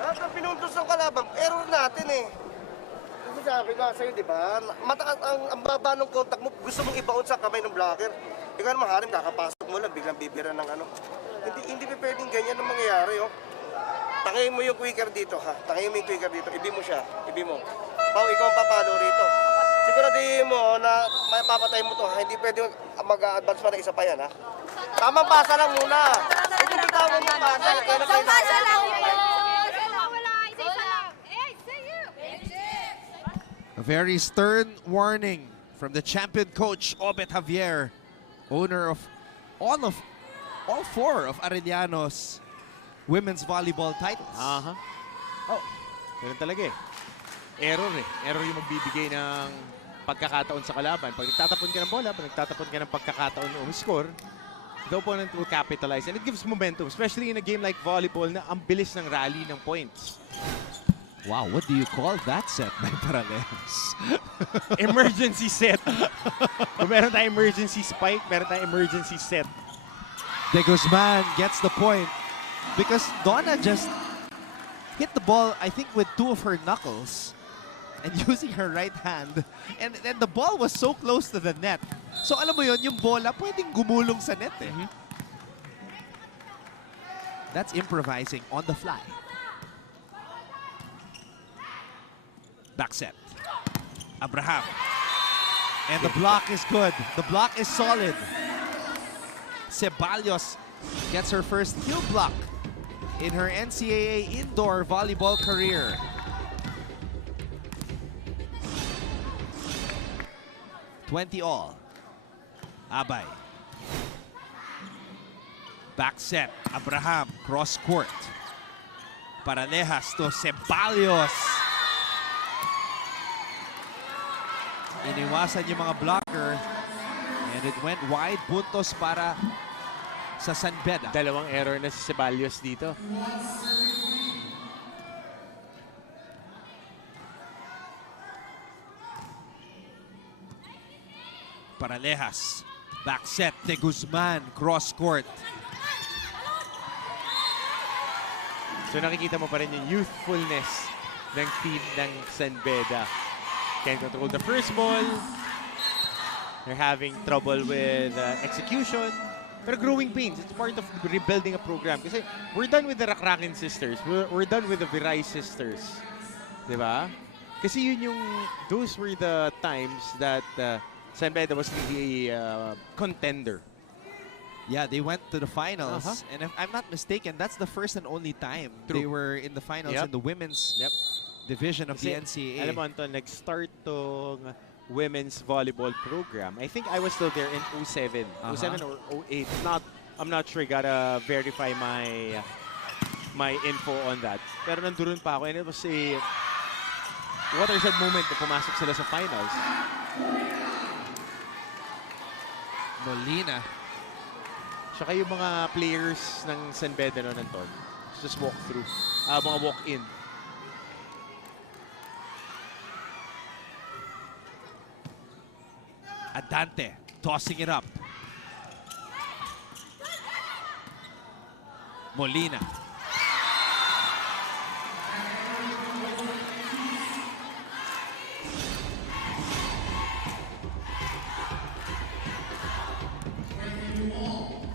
Lahat ng pinuntos ng kalaban, error natin eh. Kasi sabi nga sa'yo, di ba? Mataas ang baba ng contact mo, gusto mong i-bounce sa kamay ng blocker. Ikaw naman, Harim, kakapasok mo lang, biglang bibira ng ano. Hindi pa pwedeng ganyan ang mangyayari, oh. Tangayin mo yung quicker dito, ha? Tangayin mo yung quicker dito, ibi mo siya, ibi mo. Pao, ikaw ang papalo rito. Siguraduhin mo na mapapatay mo to, ha? Hindi pwede mag-advance pa na isa pa yan, ha? Tamang pasa lang muna. Hindi bitawan mo pasa. Isang pasa lang yun. A very stern warning from the champion coach, Obet Javier, owner of all four of Arellano's women's volleyball titles. Oh, ganun talaga eh. Error eh. Error yung magbibigay ng pagkakataon sa kalaban. Pag nagtatapon ka ng bola, pag nagtatapon ka ng pagkakataon na umiscore, the opponent will capitalize. And it gives momentum, especially in a game like volleyball na ang bilis ng rally ng points. Wow, what do you call that set by Paralelos? Emergency set. Kung meron tayong emergency spike, meron tayong emergency set. De Guzman gets the point because Donna just hit the ball, I think, with two of her knuckles and using her right hand. And the ball was so close to the net. So alam mo yun, yung bola pwedeng gumulong sa net eh. That's improvising on the fly. Back set. Abraham. And the block is good. The block is solid. Ceballos gets her first kill block in her NCAA indoor volleyball career. All. Abay. Back set. Abraham. Cross court. Paralejas to Ceballos. Iniwasan yung mga blocker. And it went wide. Puntos para sa San Beda. Dalawang error na si Ceballos dito. Paralejas. Back set. De Guzman. Cross court. So nakikita mo pa rin yung youthfulness ng team ng San Beda. Can't control the first ball. They're having trouble with execution. Pero growing pains. It's part of rebuilding a program. Kasi we're done with the Rakrakin sisters. We're done with the Viray sisters. Diba? Kasi yun yung, those were the times that San Beda was really a contender. Yeah, they went to the finals. And if I'm not mistaken, that's the first and only time they were in the finals in the women's division of the NCAA. Alam mo, Anton, nag-start tong women's volleyball program. I think I was still there in 07. 07 or 08. I'm not sure. Gotta verify my info on that. Pero nandun pa ako and it was a watershed moment na pumasok sila sa finals. Molina. Tsaka yung mga players ng San Beda noon, Anton, just walk through. Mga walk-in. Adante tossing it up. Molina.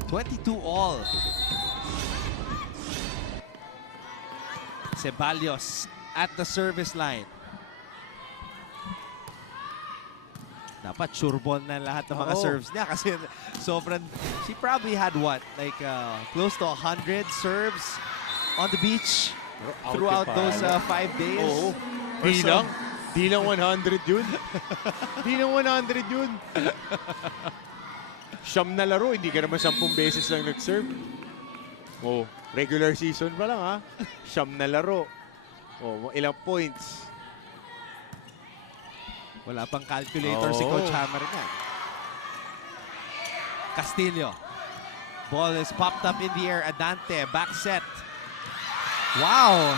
22-all. Ceballos at the service line. Dapat sureball na lahat ng mga serves niya kasi sobrang, she probably had what, like close to 100 serves on the beach throughout those 5 days. Oo. Di lang 100 yun. Di lang 100 yun. Siyam na laro, hindi ka naman 10 beses lang nag-serve. Oh, regular season pa lang ha. Siyam na laro. Oh, ilang points. Wala pang calculator si Coach Hammer nga. Castillo. Ball is popped up in the air. Adante, back set. Wow!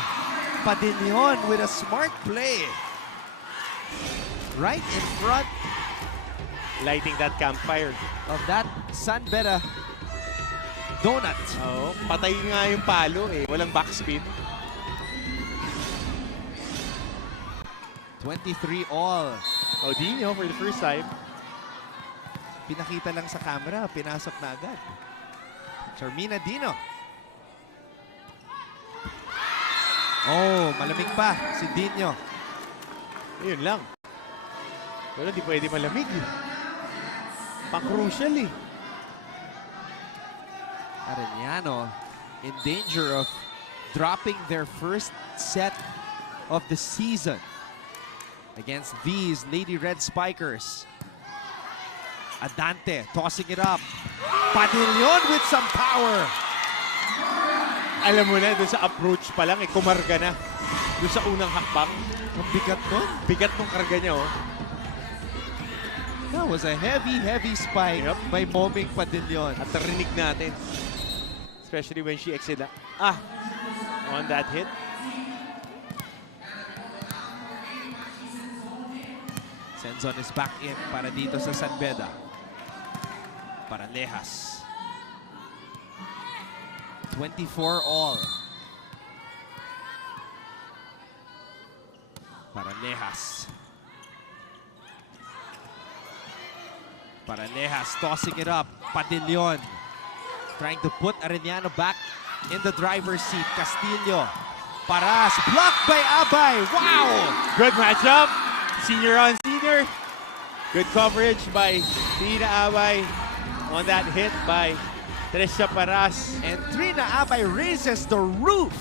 Padillion with a smart play. Right in front. Lighting that campfire. Of that San Beda donut. Oo, patay nga yung palo eh. Walang backspin. 23-all. Odinho for the first time. Pinakita lang sa camera, pinasok na agad. Charmina Dino. Oh, malamig pa si Dino. Ayun lang. Pero di pwede malamig. Pang-crucial eh. Arellano in danger of dropping their first set of the season against these Lady Red Spikers. Adante tossing it up. Padillion with some power. Alam mo na, doon sa approach pa lang, kumarga na. Doon sa unang hakbang. Ang bigat nun. Bigat nung karga niya, oh. That was a heavy spike by Moming Padillion. At narinig natin. Especially when she exit on that hit. Senzon is back in para dito sa San Beda. Para Lehas. 24-all. Para Lehas. Para Lehas, tossing it up. Padillion. Trying to put Arellano back in the driver's seat. Castillo. Paras. Blocked by Abay. Wow! Good matchup. Senior on senior. Good coverage by Trina Abay on that hit by Tresha Paras. And Trina Abay raises the roof.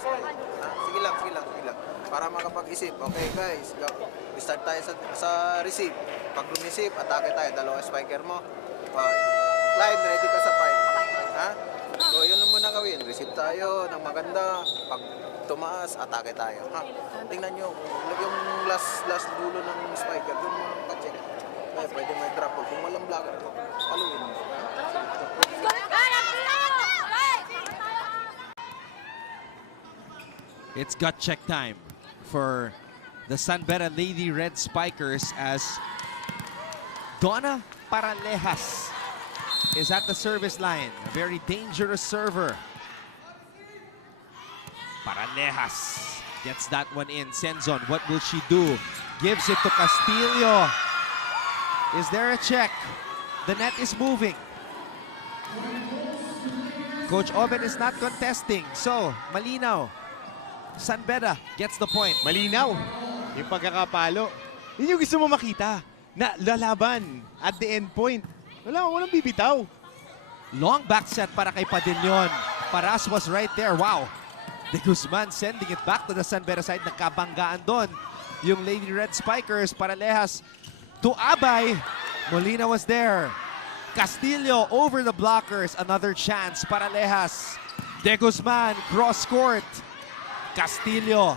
Sige lang. Para makapag-isip. Okay guys, start tayo sa receive. Pag lumisip, atake tayo. Dalawang spiker mo. Line, ready ka sa fight. Ha? So yun lang muna gawin. Receive tayo ng maganda. Pag tumaas, atake tayo. Ha? Tingnan nyo, yung last dulo ng spiker, doon mo pa-check. Pwede may drop. Kung walang blocker, paluin mo. It's gut check time for the San Beda Lady Red Spikers as Donna Paralejas is at the service line. A very dangerous server. Paralejas gets that one in. Senzon, what will she do? Gives it to Castillo. Is there a check? The net is moving. Coach Oven is not contesting. So, malinaw. San Beda gets the point. Malinaw. Yung pagkakapalo. Yun yung gusto mo makita. Na lalaban at the end point. Walang bibitaw. Long back set para kay Padillion. Paras was right there. Wow. De Guzman sending it back to the San Beda side. Nagkabanggaan doon yung Lady Red Spikers. Paralejas to Abay. Molina was there. Castillo over the blockers. Another chance. Paralejas. De Guzman cross court. Castillo.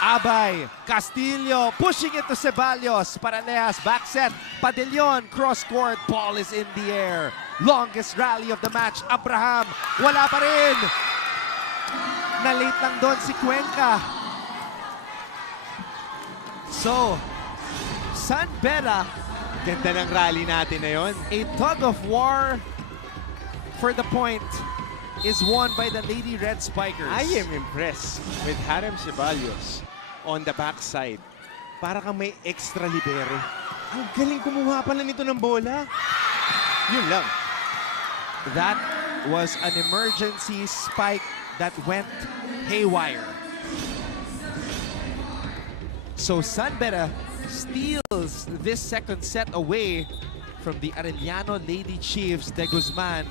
Abay. Castillo pushing it to Ceballos. Paralejas back set. Padillion cross court. Ball is in the air. Longest rally of the match. Abraham. Wala pa rin. Na-late lang doon si Cuenca. So, San Beda. Ganda ng rally natin na yun. A tug of war for the point is won by the Lady Red Spikers. I am impressed with Harem Ceballos on the backside. para kang may extra libero. Ang galing kumuha pala nito ng bola. Yun lang. That was an emergency spike that went haywire. So Beda steals this second set away from the Arellano Lady Chiefs. De Guzman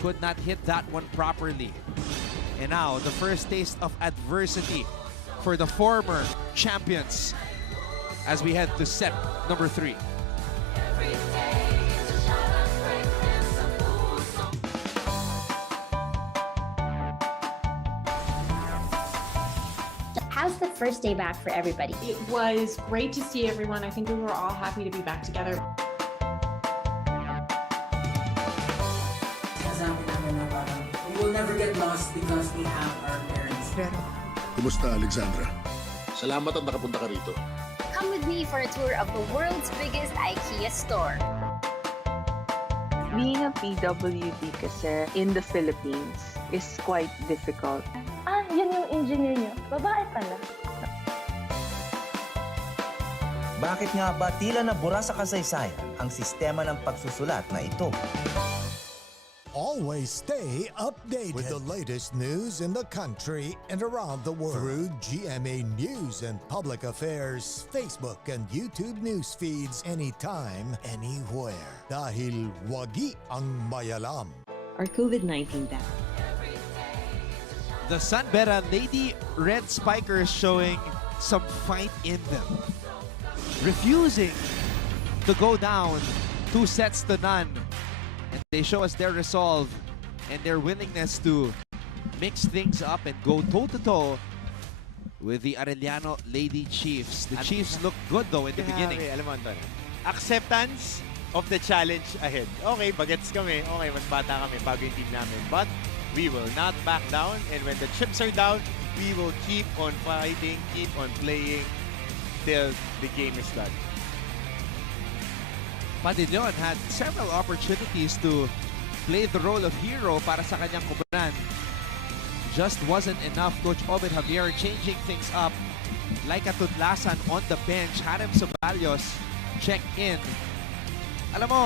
could not hit that one properly. And now the first taste of adversity for the former champions as we head to set number 3. How's the first day back for everybody? It was great to see everyone. I think we were all happy to be back together. Sasabi namin na parang we will never get lost because we have our parents. Kumusta, Alexandra? Salamat at nakapunta ka rito. Come with me for a tour of the world's biggest IKEA store. Being a PWD kasi in the Philippines is quite difficult. Ah, yun yung engineer nyo. Babae pala. Bakit nga ba tila nabura sa kasaysayan ang sistema ng pagsusulat na ito? Always stay updated with the latest news in the country and around the world through GMA News and Public Affairs, Facebook and YouTube news feeds anytime, anywhere. Dahil wagi ang mayalam. Our COVID-19 back. The Beda Lady Red Spikers showing some fight in them. Refusing to go down 2-0. And they show us their resolve and their willingness to mix things up and go toe-to-toe with the Arellano Lady Chiefs. The Chiefs look good though in the beginning. Alam mo, Anton, acceptance of the challenge ahead. Okay, bagets kami. Okay, mas bata kami bago yung team namin. But we will not back down. And when the chips are down, we will keep on fighting, keep on playing till the game is done. Padillon had several opportunities to play the role of hero para sa kanyang kubanan. Just wasn't enough. Coach Obed Javier changing things up. Like a Tudlasan on the bench. Harem Ceballos check in. Alam mo,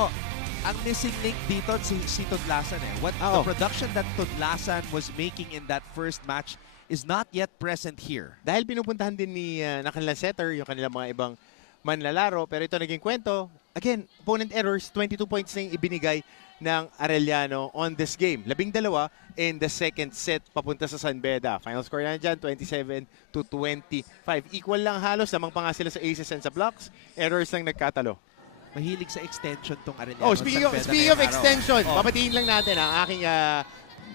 ang missing link dito si Tudlasan eh. The production that Tudlasan was making in that first match is not yet present here. Dahil pinupuntahan din ni na kanilang setter, yung kanilang mga ibang manlalaro. Pero ito naging kwento. Again, opponent errors, 22 points na yung ibinigay ng Arellano on this game. 12 in the second set papunta sa Beda. Final score na dyan, 27-25. Equal lang halos, lamang pa nga sila sa aces and sa blocks. Errors lang nagkatalo. Mahilig sa extension tong Arellano. Speaking of extension, papatiin lang natin ang aking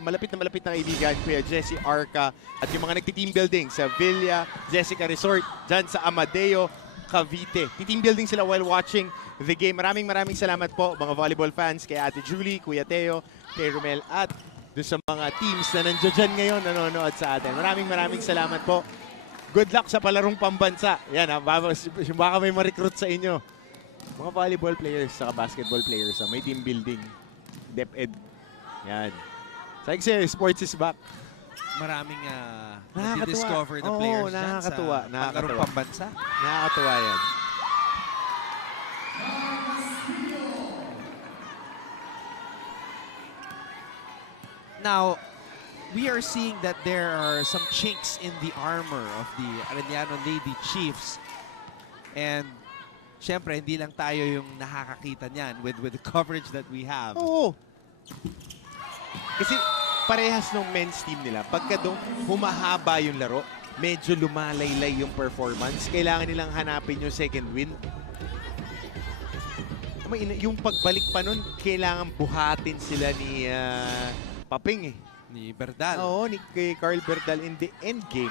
malapit na kaibigan, Kuya Jesse Arca, at yung mga nagti-team building sa Villa, Jessica Resort, dyan sa Amadeo, Cavite. Team building sila while watching the game. Maraming salamat po mga volleyball fans, kay Ate Julie, Kuya Teo, kay Romel, at doon sa mga teams na nandiyan ngayon nanonood sa atin. Maraming salamat po. Good luck sa palarong pambansa. Yan, baka may ma-recruit sa inyo. Mga volleyball players, saka basketball players, may team building, DepEd. Yan. Like say, sports is back. Maraming discover the players dyan sa palarong pambansa. Nakakatuwa yan. Now, we are seeing that there are some chinks in the armor of the Arellano Lady Chiefs. And, syempre, hindi lang tayo yung nakakakita niyan with the coverage that we have. Oo. Kasi parehas ng men's team nila. Pagka doon humahaba yung laro, medyo lumalaylay yung performance. Kailangan nilang hanapin yung second win. Yung pagbalik pa nun, kailangan buhatin sila ni Paping eh. Ni Berdal. Oo, ni Carl Berdal in the end game.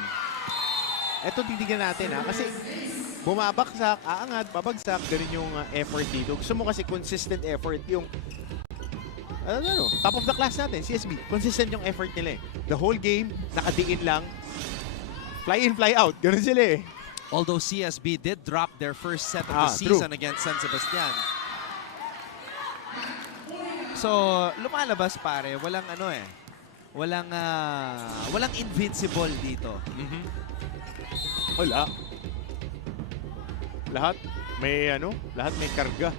Eto, titignan natin ha. Kasi bumabaksak, aangat, babagsak. Ganun yung effort dito. Gusto mo kasi consistent effort. Yung top of the class natin, CSB. Consistent yung effort nila eh. The whole game, nakadiin lang. Fly in, fly out. Ganun sila eh. Although CSB did drop their first set of the season against San Sebastian. So, lumalabas pare, walang walang invincible dito. Wala. Lahat may lahat may karga.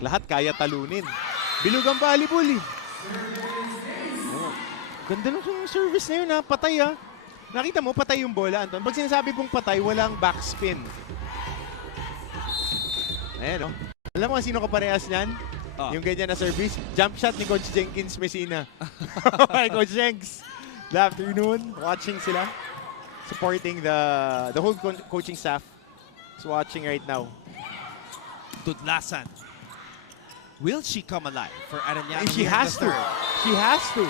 Lahat kaya talunin. Bilog ang volleyball eh. Oh, ganda nung service na yun ha, patay ha. Nakita mo, patay yung bola, Anton. Pag sinasabi pong patay, walang backspin. Ayan oh. Alam mo sino kaparehas niyan? Yung ganyan na service. Jump shot ni Coach Jenkins Messina. Hi, Coach Jenks. Good afternoon. Watching sila. Supporting the whole coaching staff is watching right now. Tudlasan. Will she come alive for Arellano? She has to. She has to.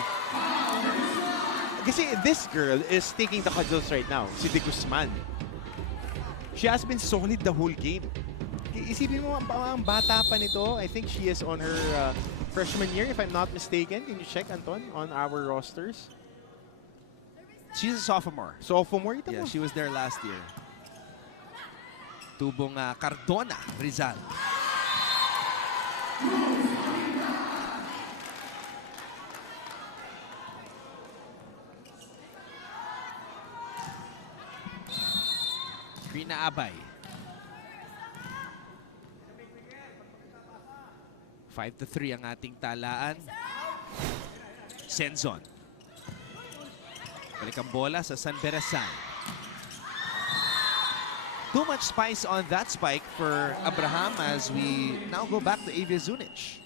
Kasi this girl is taking the cudgels right now. Si De Guzman. She has been solid the whole game. Isipin mo, ang bata pa nito. I think she is on her freshman year, if I'm not mistaken. Can you check, Anton, on our rosters? She's a sophomore. Sophomore? Ito Yeah, mo. she was there last year. Tubong Cardona, Rizal. Rina Abay. 5-3 ang ating talaan. Senzon. Balik ang bola sa San Beresan. Too much spice on that spike for Abraham as we now go back to Avia Zunic.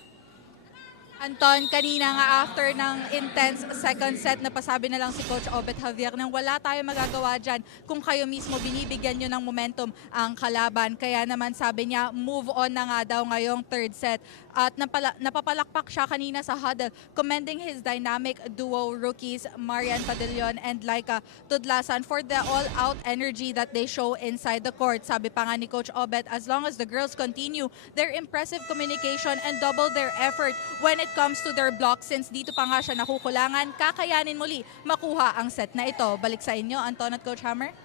Anton, kanina nga after ng intense second set, napasabi na lang si Coach Obet Javier nang wala tayo magagawa dyan kung kayo mismo binibigyan nyo ng momentum ang kalaban. Kaya naman sabi niya, move on na nga daw ngayong third set. At napapalakpak siya kanina sa huddle, commending his dynamic duo rookies, Marian Padillon and Laika Tudlasan for the all-out energy that they show inside the court. Sabi pa nga ni Coach Obet, as long as the girls continue their impressive communication and double their effort when it comes to their block, since dito pa nga siya nakukulangan, kakayanin muli makuha ang set na ito. Balik sa inyo, Anton at Coach Hammer.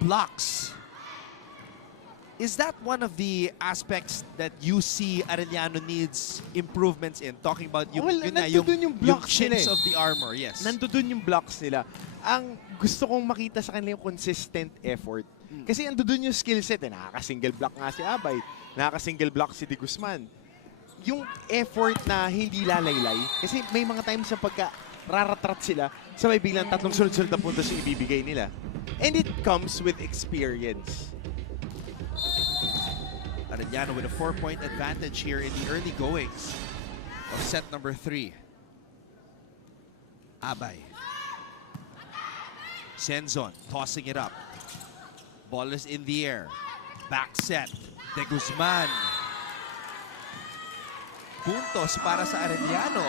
Blocks. Is that one of the aspects that you see Arellano needs improvements in? Talking about yung, yung blocks chins nila of the armor, yes. Nandun yung blocks nila. Ang gusto kong makita sa kanila yung consistent effort. Kasi andun yung skill set. Nakaka-single block nga si Abay. Nakaka-single block si De Guzman. Yung effort na hindi lalaylay. Kasi may mga times sa pagka raratrat sila, sabay biglang tatlong sunod-sunod na puntos yung ibibigay nila. And it comes with experience. Arellano with a 4-point advantage here in the early goings of set number 3. Abay. Senzon tossing it up. Ball is in the air. Back set. De Guzman. Puntos para sa Arellano.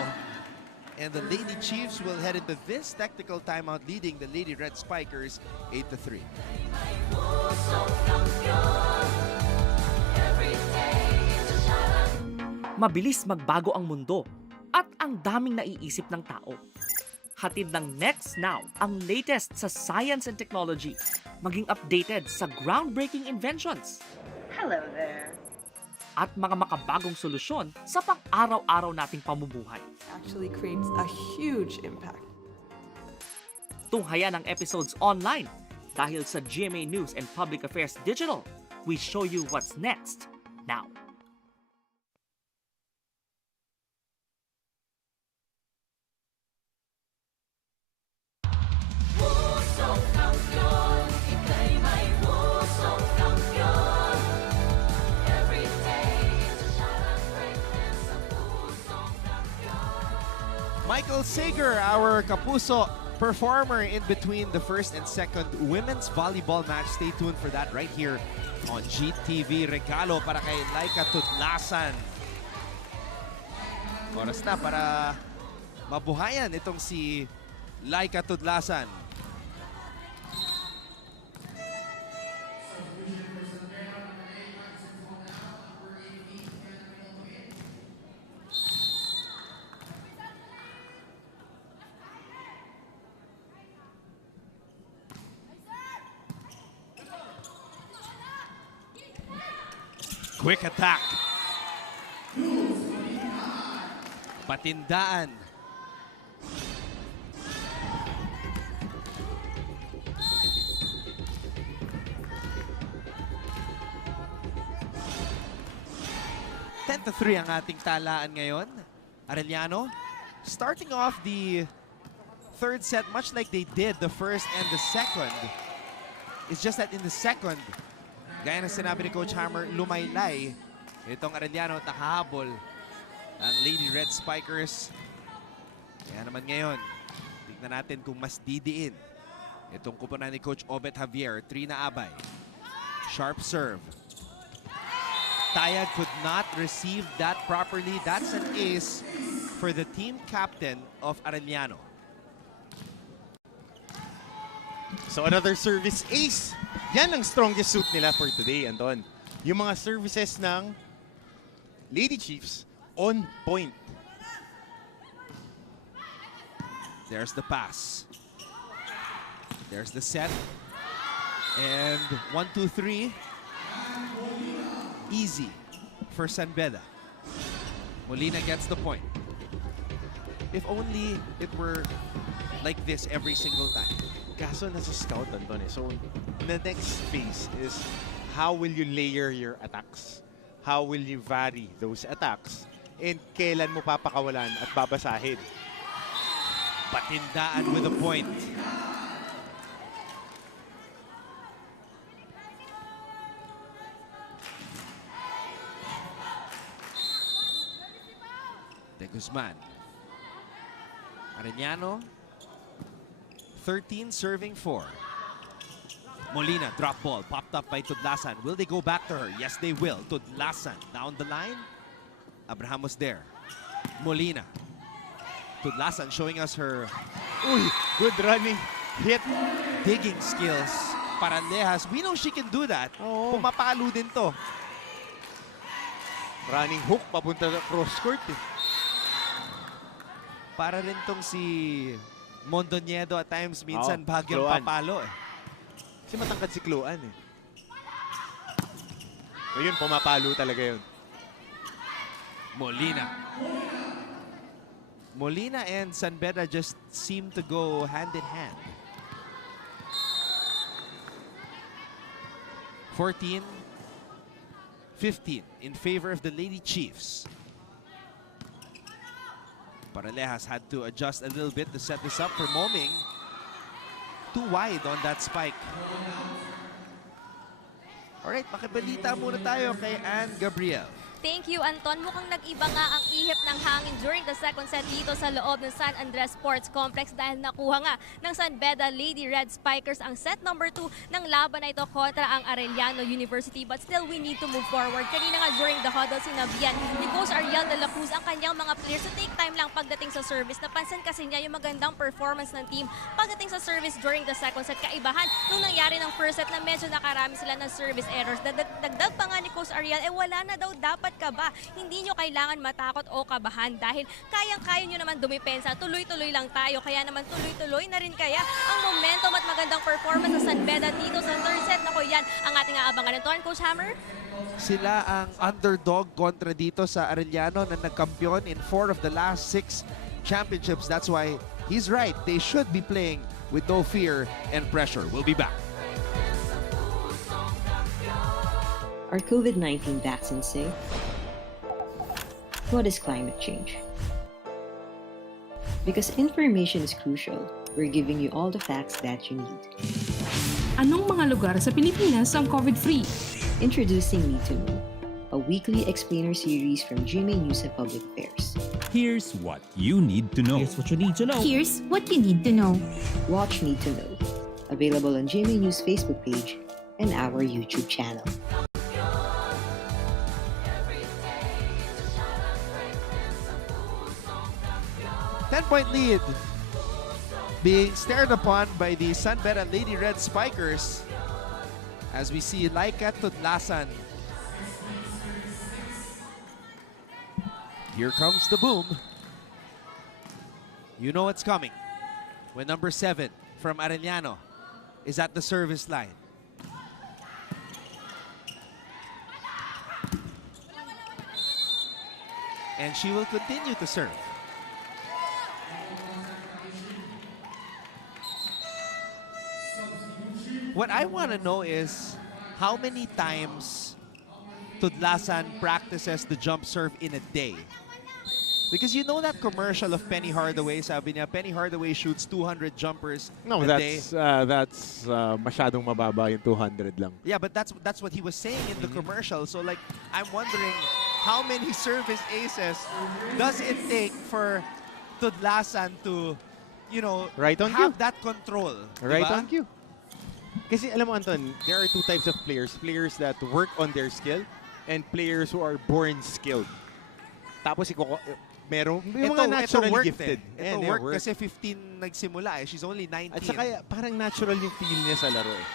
And the Lady Chiefs will head into this technical timeout, leading the Lady Red Spikers 8-3. Mabilis magbago ang mundo at ang daming naiisip ng tao. Hatid ng Next Now ang latest sa science and technology, maging updated sa groundbreaking inventions. Hello there. At mga makabagong solusyon sa pang-araw-araw nating pamumuhay. Actually creates a huge impact. Tunghayan ang episodes online dahil sa GMA News and Public Affairs Digital. We show you what's next now. Michael Sager, our Kapuso performer in between the first and second women's volleyball match. Stay tuned for that right here on GTV. Regalo para kay Laika Tudlasan. Oras na para mabuhayan itong si Laika Tudlasan. Quick attack. Patindaan. 10-3 ang ating talaan ngayon. Arellano starting off the third set much like they did the first and the second. It's just that in the second, gaya ng sinabi ni Coach Hammer, lumaylay itong Arellano at nakahabol ang Lady Red Spikers. Kaya naman ngayon, tignan natin kung mas didiin itong kupunan ni Coach Obet Javier. 3 na abay. Sharp serve. Tayag could not receive that properly. That's an ace for the team captain of Arellano. So another service ace. Yan ang strongest suit nila for today, Anton. Yung mga services ng Lady Chiefs on point. There's the pass. There's the set. And 1, 2, 3. Easy for San Beda. Molina gets the point. If only it were like this every single time. Kaso nasa scout, Anton eh. So the next phase is how will you layer your attacks? How will you vary those attacks? And kailan mo papakawalan at babasahin? Patindaan with a point. De Guzman. Arellano. 13 serving 4. Molina, drop ball, popped up by Tudlasan. Will they go back to her? Yes, they will. Tudlasan down the line. Abraham was there. Molina. Tudlasan showing us her good running hit. Digging skills. Parandejas. We know she can do that. Pumapalo din to. Running hook papunta sa cross court eh. Para rin tong si Mondoñedo at times minsan bagyang Cloan. papalo eh. Kasi matangkad si Cloan eh. Ayun, pumapalo talaga yun. Molina. Molina and San Beda just seem to go hand in hand. 14-15 in favor of the Lady Chiefs. Paralejas had to adjust a little bit to set this up for Moming. Too wide on that spike. Alright, makibalita muna tayo kay Ann Gabriel. Thank you, Anton. Mukhang nag-iba nga ang ihip ng hangin during the second set dito sa loob ng San Andres Sports Complex dahil nakuha nga ng San Beda Lady Red Spikers ang set number 2 ng laban na ito kontra ang Arellano University. But still, we need to move forward. Kanina nga during the huddle, sinabihan ni Coach Ariel de la Cruz ang kanyang mga players to take time lang pagdating sa service. Napansin kasi niya yung magandang performance ng team pagdating sa service during the second set. Kaibahan nung nangyari ng first set na medyo nakarami sila ng service errors. Dagdag pa nga ni Coach Ariel, wala na daw dapat kaba. Hindi nyo kailangan matakot o kabahan dahil kayang-kaya nyo naman dumipensa. Tuloy-tuloy lang tayo. Kaya naman tuloy-tuloy na rin kaya ang momentum at magandang performance sa San Beda dito sa third set. Naku, yan ang ating aabangan. Ito, Coach Hammer? Sila ang underdog kontra dito sa Arellano na nagkampiyon in 4 of the last 6 championships. That's why he's right. They should be playing with no fear and pressure. We'll be back. Are COVID-19 vaccines safe? What is climate change? Because information is crucial, we're giving you all the facts that you need. Anong mga lugar sa Pilipinas ang COVID-free? Introducing Need to Know, a weekly explainer series from GMA News and Public Affairs. Here's what you need to know. Here's what you need to know. Here's what you need to know. Watch Need to Know, available on GMA News Facebook page and our YouTube channel. 10-point lead being stared upon by the San Beda Lady Red Spikers as we see Laika Tudlasan. Here comes the boom. You know what's coming when number 7 from Arellano is at the service line. And she will continue to serve. What I want to know is how many times Tudlasan practices the jump serve in a day. Because you know that commercial of Penny Hardaway, sabi niya, Penny Hardaway shoots 200 jumpers a day. That's masyadong mababa yung 200 lang. Yeah, but that's what he was saying in the commercial. So like, I'm wondering how many service aces does it take for Tudlasan to, you know, have that control. Right diba? on cue. Kasi alam mo, Anton, there are two types of players. Players that work on their skill and players who are born skilled. Tapos meron yung mga naturally gifted. Ito work kasi 15 nagsimula eh. She's only 19. At saka parang natural yung feel niya sa laro eh.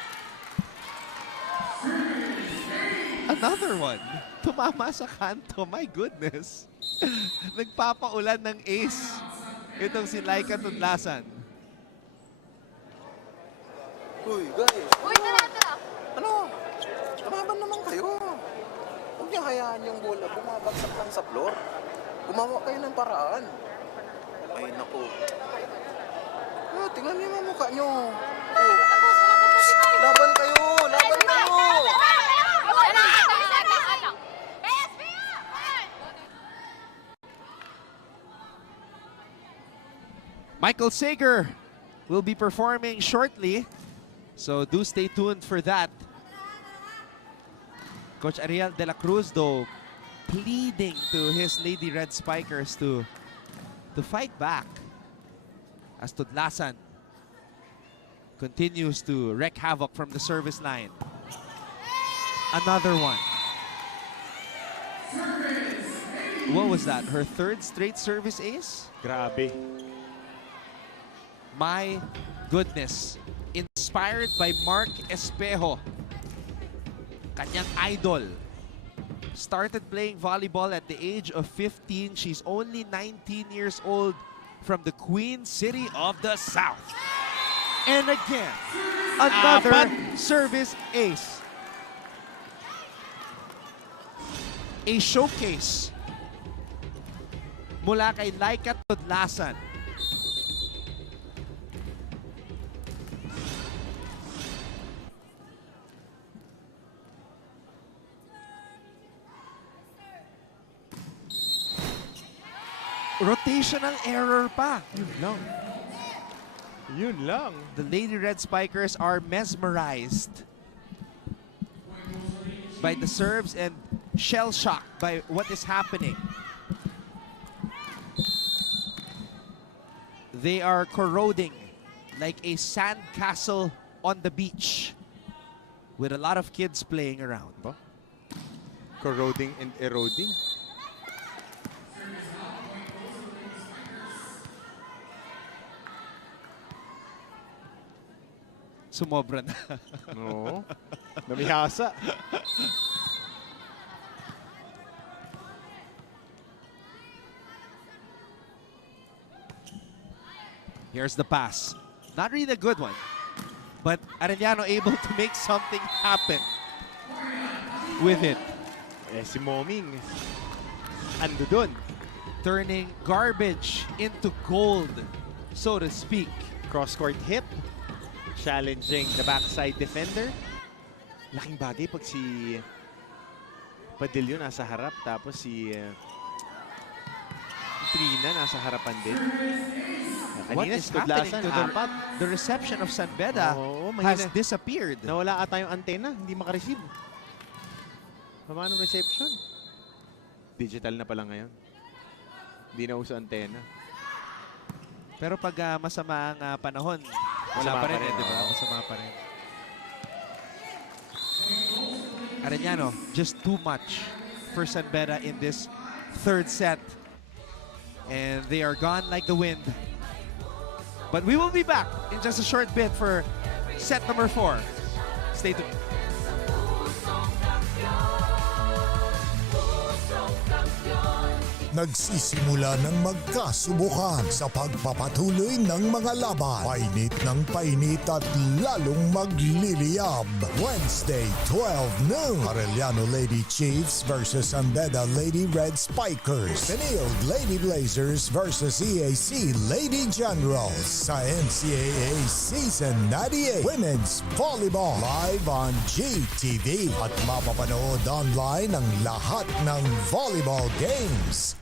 Another one. Tumama sa kanto. My goodness. Nagpapaulan ng ace. Itong si Laika Tudlasan. Uy, guys. Uy, tara. Ano? Tumaban naman kayo. Huwag niyo hayaan yung bola bumabagsak lang sa floor. Gumawa kayo ng paraan. Ay, naku. Tingnan niyo yung mukha niyo. Laban kayo! Laban kayo! Michael Sager will be performing shortly. So do stay tuned for that. Coach Ariel de la Cruz, though, pleading to his Lady Red Spikers to fight back as Tudlasan continues to wreak havoc from the service line. Another one. What was that? Her third straight service ace? Grabe. My goodness. Inspired by Mark Espejo. Kanyang idol. Started playing volleyball at the age of 15. She's only 19 years old from the Queen City of the South. And again, another service ace. A showcase mula kay Laika Tudlasan. Rotational error pa. Yun lang. The Lady Red Spikers are mesmerized by the serves and shell-shocked by what is happening. They are corroding like a sand castle on the beach with a lot of kids playing around. Corroding and eroding. Sumobra na. Oo. Namihasa. Here's the pass. Not really a good one, but Arellano able to make something happen with it. Eh, si Moming, ando dun. Turning garbage into gold, so to speak. Cross-court hit. Challenging the backside defender. Laking bagay pag si Padillo nasa harap, tapos si Trina nasa harapan din. What is happening to the reception of San Beda has disappeared. Nawala ata yung antena, hindi makareceive. Paano reception? Digital na pala ngayon. Hindi na uso antena. Pero pag masama ang panahon, wala pa rin, di ba? Masama pa rin. Arellano, just too much for San Beda in this third set. And they are gone like the wind. But we will be back in just a short bit for set number 4. Stay tuned. nagsisimula ng magkasubukan sa pagpapatuloy ng mga laban. Painit ng painit at lalong magliliyab. Wednesday, 12 noon. Arellano Lady Chiefs versus Beda Lady Red Spikers. Penield Lady Blazers versus EAC Lady Generals sa NCAA Season 98 Women's Volleyball live on GTV at mapapanood online ang lahat ng volleyball games.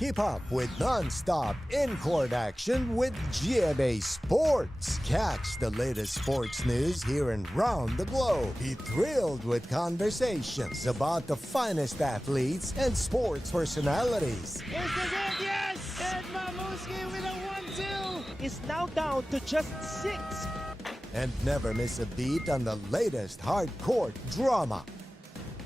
Keep up with non-stop in-court action with GMA Sports. Catch the latest sports news here and round the globe. Be thrilled with conversations about the finest athletes and sports personalities. Is this it? Yes! And Mamuski with a 1-2 is now down to just 6. And never miss a beat on the latest hard-court drama.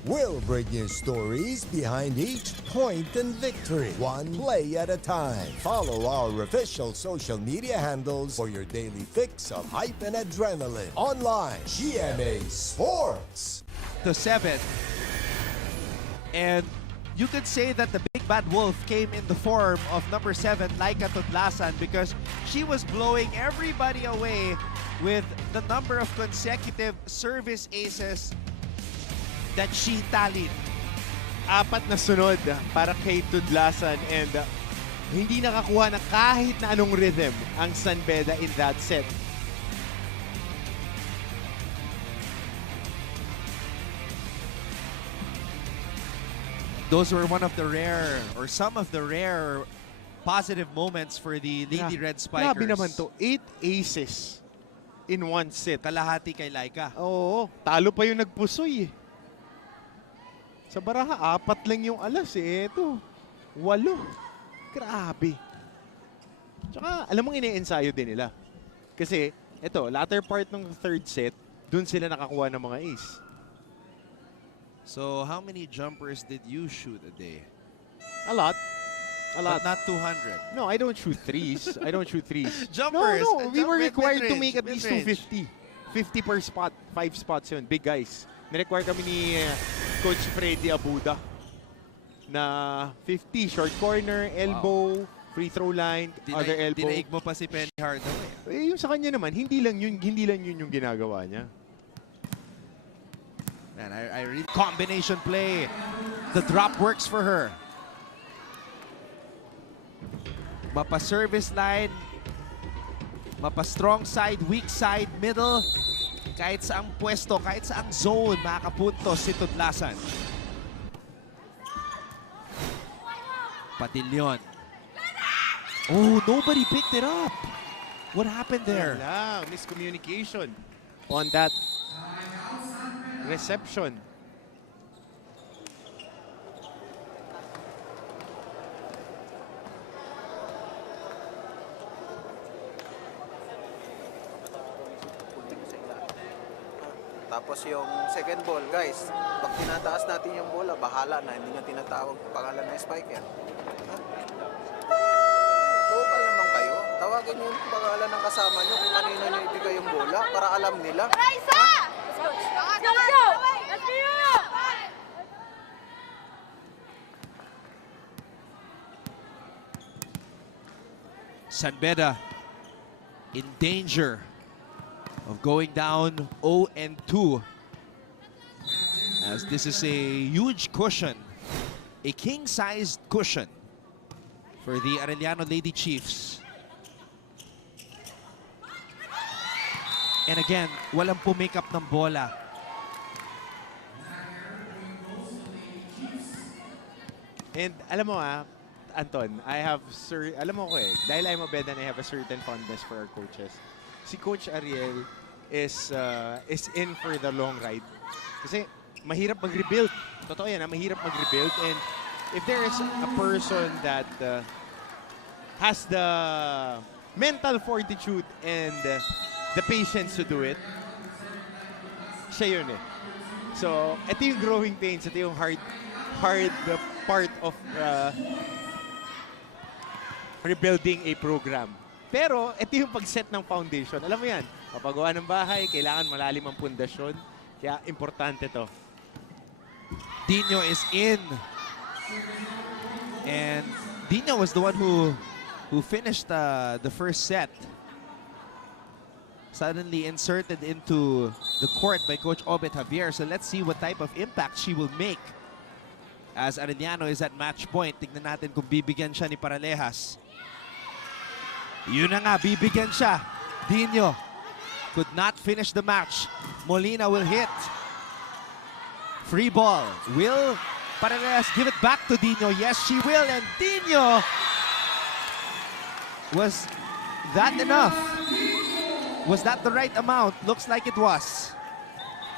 We'll bring you stories behind each point and victory, one play at a time. Follow our official social media handles for your daily fix of hype and adrenaline. Online, GMA Sports. To 7. And you could say that the big bad wolf came in the form of number 7, Laika Tudlasan, because she was blowing everybody away with the number of consecutive service aces that she tallied. 4 na sunod para kay Tudlasan and hindi nakakuha na kahit na anong rhythm ang San Beda in that set. Those were one of the rare, or some of the rare positive moments for the Lady Red Spikers. Grabe naman to. 8 aces in one set. Kalahati kay Laika. Oo. Talo pa yung nagpusoy eh. Sa baraha, 4 lang yung alas eh. Ito, 8. Grabe. Tsaka, alam mong ine-ensayo din nila. Kasi, ito, latter part ng third set, dun sila nakakuha ng mga ace. So, how many jumpers did you shoot a day? A lot. A lot. But not 200. No, I don't shoot threes. I don't shoot threes. Jumpers. No, we were required to mid-range, make at least mid-range. 250. 50 per spot. 5 spots yun. Big guys. Nirequire kami ni Coach Freddy Abuda na 50. Short corner, elbow, free throw line, other elbow. Dinaig mo pa si Penny Hardaway. Eh, yung sa kanya naman, hindi lang yun yung ginagawa niya. Man, I read combination play. The drop works for her. Mapa service line, mapa strong side, weak side, middle. Kahit saang pwesto, kahit saang zone, makakapuntos si Tudlasan. Patilyon. Oh, nobody picked it up. What happened there? Wala, miscommunication on that reception. Tapos yung second ball, guys, pag tinataas natin yung bola, bahala na, hindi na tinatawag pangalan ng spiker. Local naman kayo. Tawagin yung pangalan ng kasama nyo kung kanino nyo ibigay yung bola para alam nila. Raisa! Let's go! Let's go! Let's go! San Beda in danger of going down 0-2, as this is a huge cushion, a king-sized cushion for the Arellano Lady Chiefs. And again, walang pumake-up ng bola. And alam mo Anton, alam mo ko dahil I'm a Beda and I have a certain fondness for our coaches. Si Coach Ariel is in for the long ride. Kasi mahirap mag-rebuild. Totoo yan, mahirap mag-rebuild. And if there is a person that has the mental fortitude and the patience to do it, siya yun eh. So, ito yung growing pains, ito yung hard part of rebuilding a program. Pero, ito yung pag-set ng foundation. Alam mo yan, papagawa ng bahay, kailangan malalim ang pundasyon. Kaya, importante to. Dino is in. And Dino was the one who finished the first set. Suddenly inserted into the court by Coach Obet Javier. So let's see what type of impact she will make as Arellano is at match point. Tignan natin kung bibigyan siya ni Paralejas. Yun na nga, bibigyan siya. Dino could not finish the match. Molina will hit. Free ball. Will Paralejas give it back to Dino? Yes, she will. And Dino, was that enough? Was that the right amount? Looks like it was.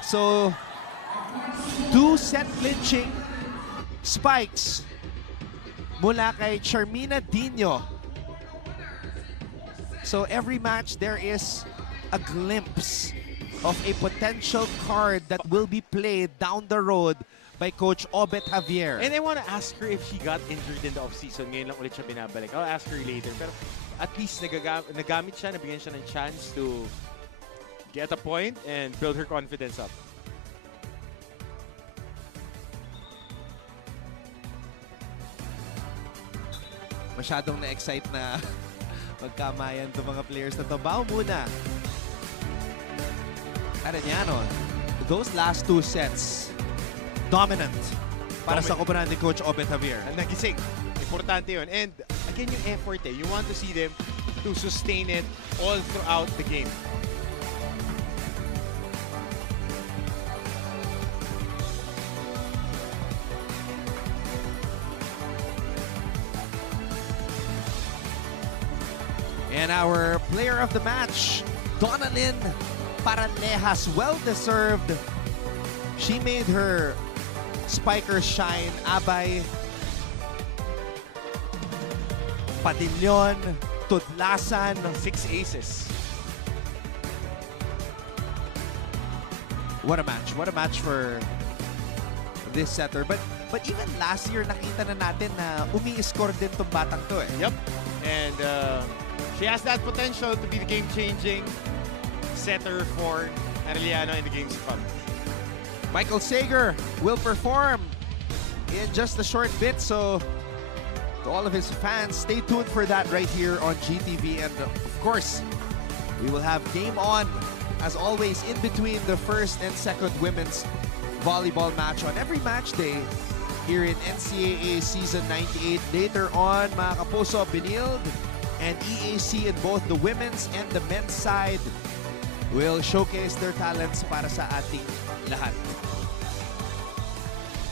So, 2 set clinching spikes mula kay Charmina Dino. So every match there is a glimpse of a potential card that will be played down the road by Coach Obet Javier. And I want to ask her if she got injured in the offseason. Ngayon lang ulit siya binabalik. I'll ask her later. Pero at least nagamit siya, nabigyan siya ng chance to get a point and build her confidence up. Masyadong na-excite na magkamayan itong mga players na to. Bao muna. Arellano, those last 2 sets, dominant para sa koponan ni Coach Obet Javier. Nagising. Importante yun. And again, yung effort You want to see them to sustain it all throughout the game. And our player of the match, Donalyn Paralejas, well-deserved. She made her spikers shine. Abay, Padillon, Tudlasan, 6 aces. What a match. What a match for this setter. But even last year, nakita na natin na umi-score din tong batang to eh. Yep. And she has that potential to be the game-changing setter for Arellano in the games to come. Michael Sager will perform in just a short bit, so to all of his fans, stay tuned for that right here on GTV. And of course, we will have Game On, as always, in between the first and second women's volleyball match on every match day here in NCAA Season 98. Later on, mga kapuso, Binild and EAC in both the women's and the men's side will showcase their talents para sa ating lahat.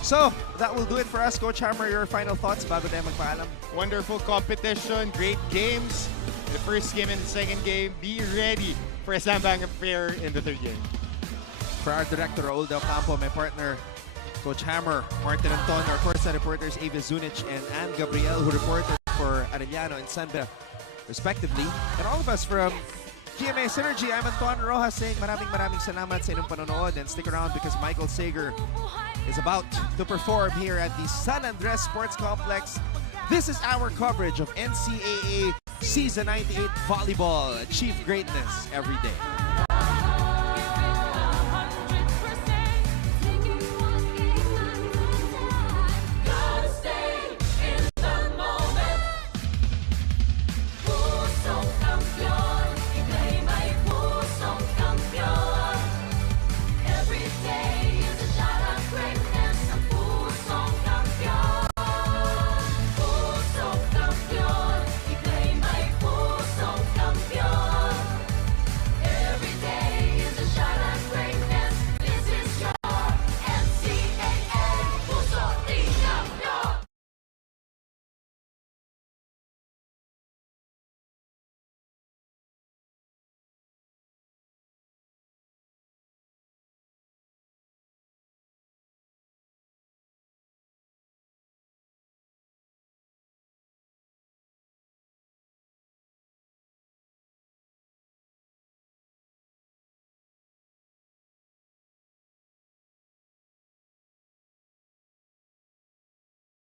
So, that will do it for us. Coach Hammer, your final thoughts bago tayo magpaalam? Wonderful competition, great games. The first game and the second game. Be ready for a slam bang affair in the third game. For our director, Raul Del Campo, my partner, Coach Hammer, Martin Anton, our courtside reporters, Ava Zunich and Ann Gabriel, who reported for Arellano and Sanbeda, respectively. And all of us from GMA Synergy, I'm Anton Rojas saying maraming salamat sa inyong panonood, and stick around because Michael Sager is about to perform here at the San Andres Sports Complex. This is our coverage of NCAA Season 98 Volleyball. Achieve greatness every day.